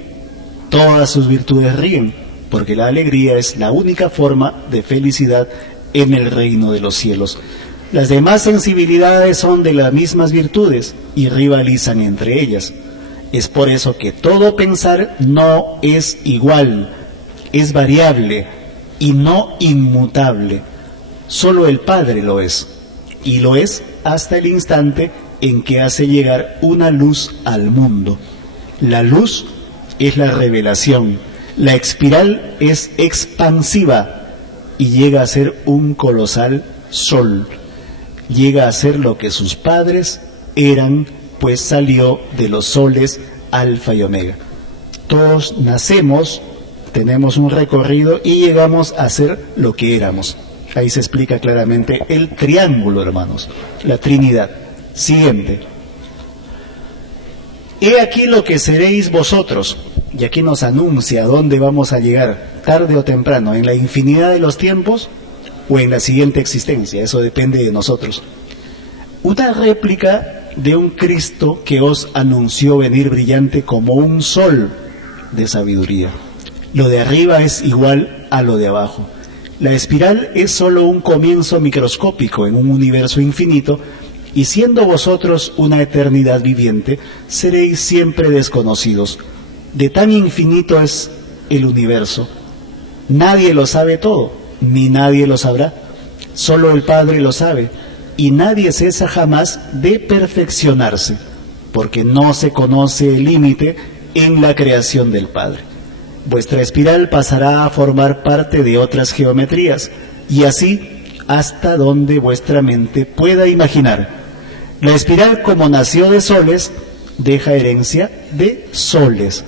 todas sus virtudes ríen, porque la alegría es la única forma de felicidad en el reino de los cielos. Las demás sensibilidades son de las mismas virtudes y rivalizan entre ellas. Es por eso que todo pensar no es igual, es variable y no inmutable. Solo el Padre lo es, y lo es hasta el instante en que hace llegar una luz al mundo. La luz es la revelación, la espiral es expansiva y llega a ser un colosal sol. Llega a ser lo que sus padres eran, pues salió de los soles alfa y omega. Todos nacemos, tenemos un recorrido y llegamos a ser lo que éramos. Ahí se explica claramente el triángulo, hermanos, la Trinidad. Siguiente. He aquí lo que seréis vosotros. Y aquí nos anuncia dónde vamos a llegar, tarde o temprano, en la infinidad de los tiempos o en la siguiente existencia. Eso depende de nosotros. Una réplica de un Cristo que os anunció venir brillante como un sol de sabiduría. Lo de arriba es igual a lo de abajo. La espiral es solo un comienzo microscópico en un universo infinito, y siendo vosotros una eternidad viviente, seréis siempre desconocidos. De tan infinito es el universo. Nadie lo sabe todo, ni nadie lo sabrá. Solo el Padre lo sabe, y nadie cesa jamás de perfeccionarse, porque no se conoce el límite en la creación del Padre. Vuestra espiral pasará a formar parte de otras geometrías, y así hasta donde vuestra mente pueda imaginar. La espiral, como nació de soles, deja herencia de soles.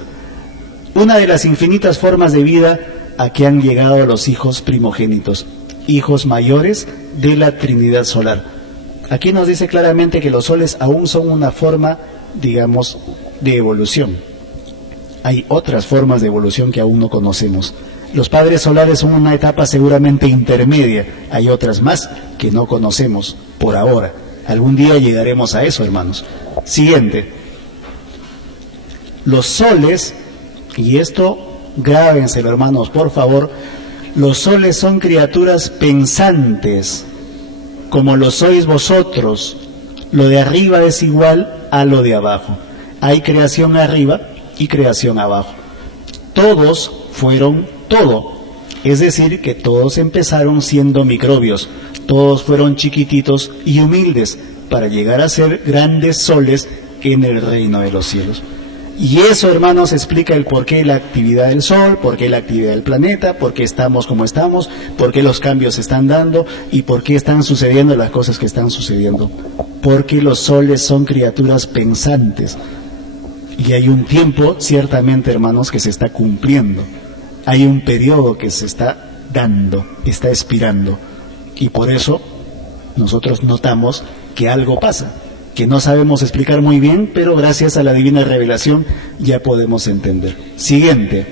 Una de las infinitas formas de vida a que han llegado los hijos primogénitos, hijos mayores de la Trinidad solar. Aquí nos dice claramente que los soles aún son una forma, digamos, de evolución. Hay otras formas de evolución que aún no conocemos. Los padres solares son una etapa seguramente intermedia. Hay otras más que no conocemos por ahora. Algún día llegaremos a eso, hermanos. Siguiente. Los soles, y esto grábenselo, hermanos, por favor, los soles son criaturas pensantes, como lo sois vosotros. Lo de arriba es igual a lo de abajo. Hay creación arriba y creación abajo. Todos fueron todo, es decir, que todos empezaron siendo microbios, todos fueron chiquititos y humildes para llegar a ser grandes soles en el reino de los cielos. Y eso, hermanos, explica el por qué la actividad del Sol, por qué la actividad del planeta, por qué estamos como estamos, por qué los cambios se están dando y por qué están sucediendo las cosas que están sucediendo. Porque los soles son criaturas pensantes. Y hay un tiempo, ciertamente, hermanos, que se está cumpliendo. Hay un periodo que se está dando, está expirando. Y por eso nosotros notamos que algo pasa, que no sabemos explicar muy bien, pero gracias a la divina revelación ya podemos entender. Siguiente.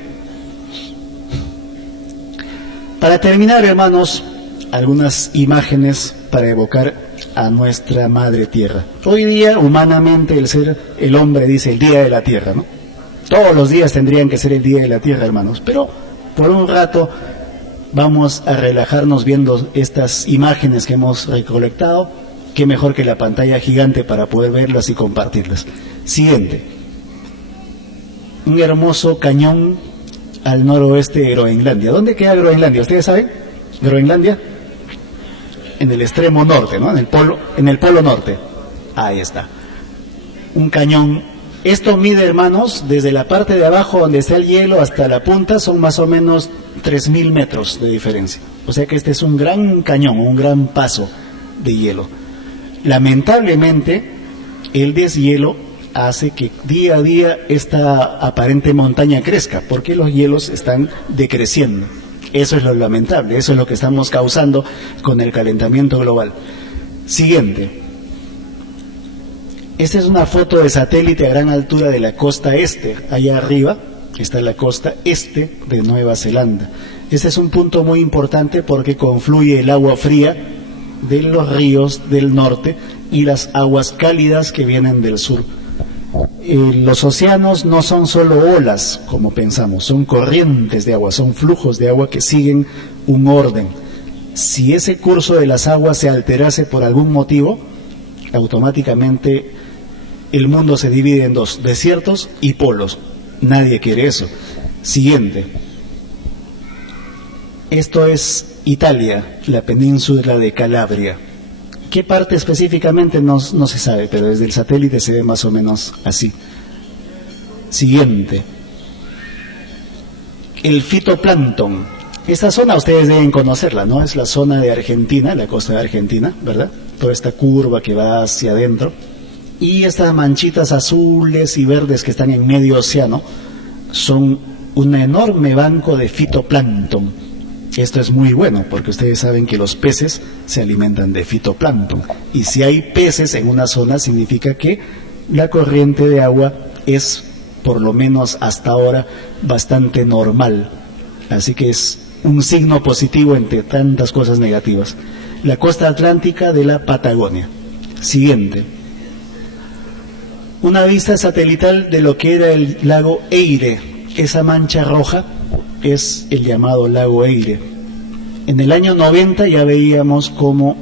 Para terminar, hermanos, algunas imágenes para evocar a nuestra Madre Tierra. Hoy día, humanamente, el hombre dice el Día de la Tierra, ¿no? Todos los días tendrían que ser el Día de la Tierra, hermanos, pero por un rato vamos a relajarnos viendo estas imágenes que hemos recolectado. Qué mejor que la pantalla gigante para poder verlas y compartirlas. Siguiente. Un hermoso cañón al noroeste de Groenlandia. ¿Dónde queda Groenlandia? ¿Ustedes saben? ¿Groenlandia? En el extremo norte, ¿no? En el polo norte. Ahí está. Un cañón. Esto mide, hermanos, desde la parte de abajo donde está el hielo hasta la punta, son más o menos 3.000 metros de diferencia. O sea que este es un gran cañón, un gran paso de hielo. Lamentablemente, el deshielo hace que día a día esta aparente montaña crezca, porque los hielos están decreciendo. Eso es lo lamentable, eso es lo que estamos causando con el calentamiento global. Siguiente. Esta es una foto de satélite a gran altura de la costa este. Allá arriba está la costa este de Nueva Zelanda. Este es un punto muy importante porque confluye el agua fría de los ríos del norte y las aguas cálidas que vienen del sur. Los océanos no son solo olas, como pensamos, son corrientes de agua, son flujos de agua que siguen un orden. Si ese curso de las aguas se alterase por algún motivo, automáticamente el mundo se divide en dos, desiertos y polos. Nadie quiere eso. Siguiente. Esto es Italia, la península de Calabria. ¿Qué parte específicamente? No se sabe, pero desde el satélite se ve más o menos así. Siguiente. El fitoplancton. Esta zona ustedes deben conocerla, ¿no? Es la zona de Argentina, la costa de Argentina, ¿verdad? Toda esta curva que va hacia adentro. Y estas manchitas azules y verdes que están en medio océano son un enorme banco de fitoplancton. Esto es muy bueno porque ustedes saben que los peces se alimentan de fitoplancton. Y si hay peces en una zona significa que la corriente de agua es, por lo menos hasta ahora, bastante normal. Así que es un signo positivo entre tantas cosas negativas. La costa atlántica de la Patagonia. Siguiente. Una vista satelital de lo que era el lago Eire. Esa mancha roja es el llamado lago Eire. En el año 90 ya veíamos como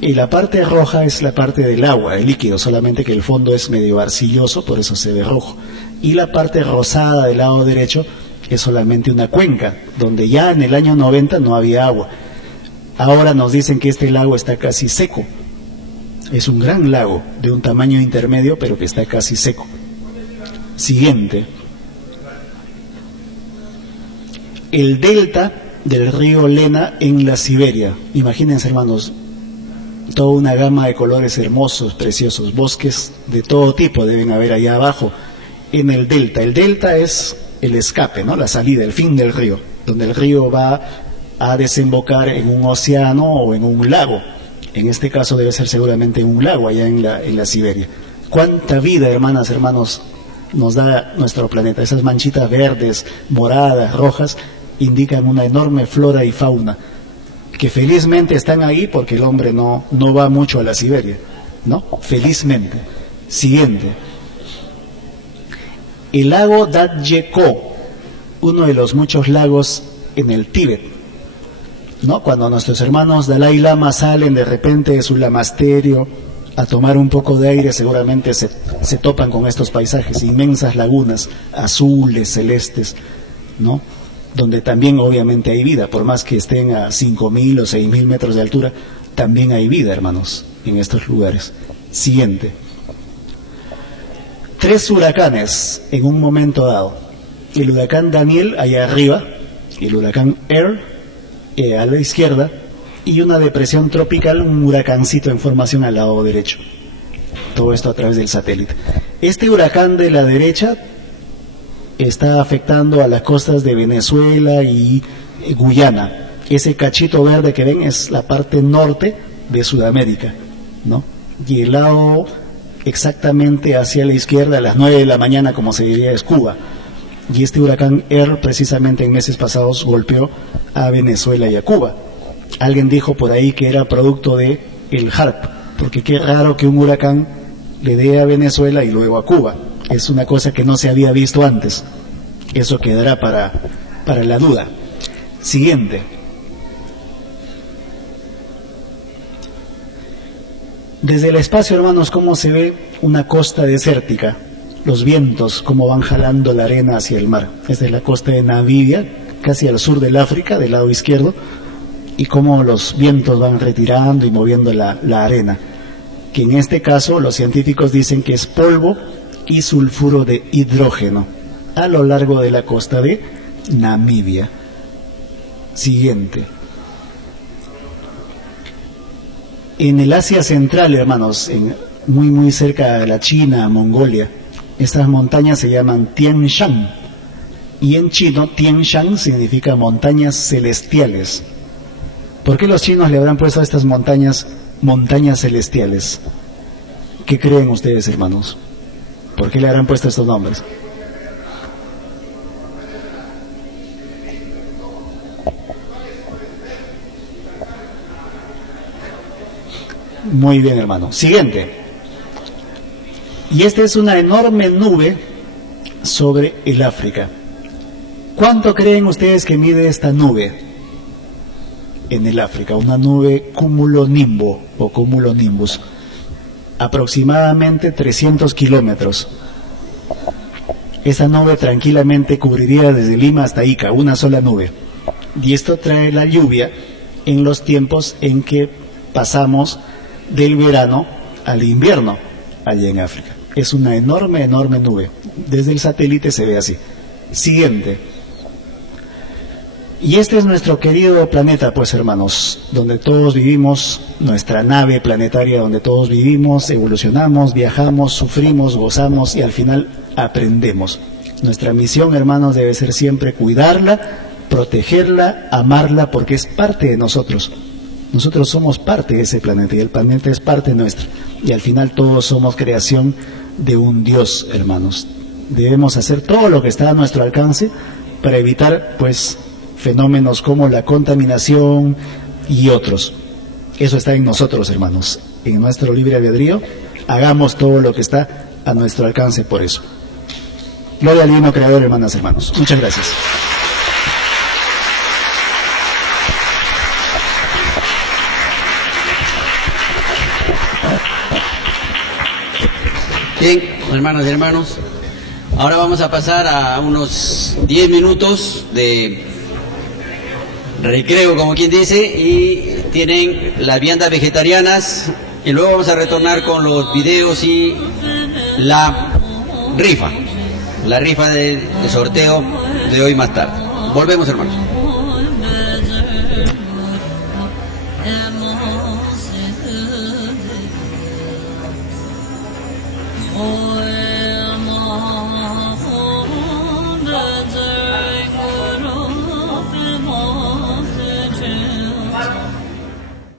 la parte roja es la parte del agua, el líquido, solamente que el fondo es medio arcilloso, por eso se ve rojo. Y la parte rosada del lado derecho es solamente una cuenca, donde ya en el año 90 no había agua. Ahora nos dicen que este lago está casi seco. Es un gran lago, de un tamaño intermedio, pero que está casi seco. Siguiente. El delta del río Lena en la Siberia. Imagínense, hermanos, toda una gama de colores hermosos, preciosos, bosques de todo tipo deben haber allá abajo en el delta. El delta es el escape, ¿no? La salida, el fin del río, donde el río va a desembocar en un océano o en un lago. En este caso debe ser seguramente un lago allá en la Siberia. ¿Cuánta vida, hermanas, hermanos, nos da nuestro planeta? Esas manchitas verdes, moradas, rojas, indican una enorme flora y fauna, que felizmente están ahí porque el hombre no va mucho a la Siberia, ¿no? Felizmente. Siguiente. El lago Datye-ko, uno de los muchos lagos en el Tíbet, ¿no? Cuando nuestros hermanos Dalai Lama salen de repente de su lamasterio a tomar un poco de aire, seguramente se topan con estos paisajes, inmensas lagunas azules, celestes, ¿no? Donde también obviamente hay vida, por más que estén a 5.000 o 6.000 metros de altura, también hay vida, hermanos, en estos lugares. Siguiente. 3 huracanes en un momento dado. El huracán Daniel allá arriba, el huracán Earl a la izquierda, y una depresión tropical, un huracancito en formación al lado derecho. Todo esto a través del satélite. Este huracán de la derecha está afectando a las costas de Venezuela y Guyana. Ese cachito verde que ven es la parte norte de Sudamérica, ¿no? Y el lado exactamente hacia la izquierda a las 9 de la mañana, como se diría, es Cuba. Y este huracán Earl precisamente en meses pasados golpeó a Venezuela y a Cuba. Alguien dijo por ahí que era producto de el HARP, porque qué raro que un huracán le dé a Venezuela y luego a Cuba. Es una cosa que no se había visto antes. Eso quedará para la duda. Siguiente. Desde el espacio, hermanos, cómo se ve una costa desértica. Los vientos, cómo van jalando la arena hacia el mar. Esta es la costa de Namibia, casi al sur del África, del lado izquierdo, y cómo los vientos van retirando y moviendo la arena, que en este caso los científicos dicen que es polvo y sulfuro de hidrógeno a lo largo de la costa de Namibia. Siguiente. En el Asia Central, hermanos, muy cerca de la China, Mongolia, estas montañas se llaman Tian Shan, y en chino Tian Shan significa montañas celestiales. ¿Por qué los chinos le habrán puesto a estas montañas celestiales? ¿Qué creen ustedes, hermanos? ¿Por qué le habrán puesto estos nombres? Muy bien, hermano. Siguiente. Y esta es una enorme nube sobre el África. ¿Cuánto creen ustedes que mide esta nube en el África? Una nube cumulonimbo o cumulonimbus. Aproximadamente 300 kilómetros. Esa nube tranquilamente cubriría desde Lima hasta Ica, una sola nube. Y esto trae la lluvia en los tiempos en que pasamos del verano al invierno allá en África. Es una enorme nube. Desde el satélite se ve así. Siguiente. Y este es nuestro querido planeta, pues, hermanos, donde todos vivimos, nuestra nave planetaria donde todos vivimos, evolucionamos, viajamos, sufrimos, gozamos y al final aprendemos. Nuestra misión, hermanos, debe ser siempre cuidarla, protegerla, amarla, porque es parte de nosotros. Nosotros somos parte de ese planeta y el planeta es parte nuestra. Y al final todos somos creación de un Dios, hermanos. Debemos hacer todo lo que está a nuestro alcance para evitar, pues, fenómenos como la contaminación y otros. Eso está en nosotros, hermanos. En nuestro libre albedrío, hagamos todo lo que está a nuestro alcance por eso. Gloria al Divino Creador, hermanas, hermanos. Muchas gracias. Bien, hermanas y hermanos, ahora vamos a pasar a unos 10 minutos de recreo, como quien dice, y tienen las viandas vegetarianas, y luego vamos a retornar con los videos y la rifa de sorteo de hoy más tarde. Volvemos, hermanos.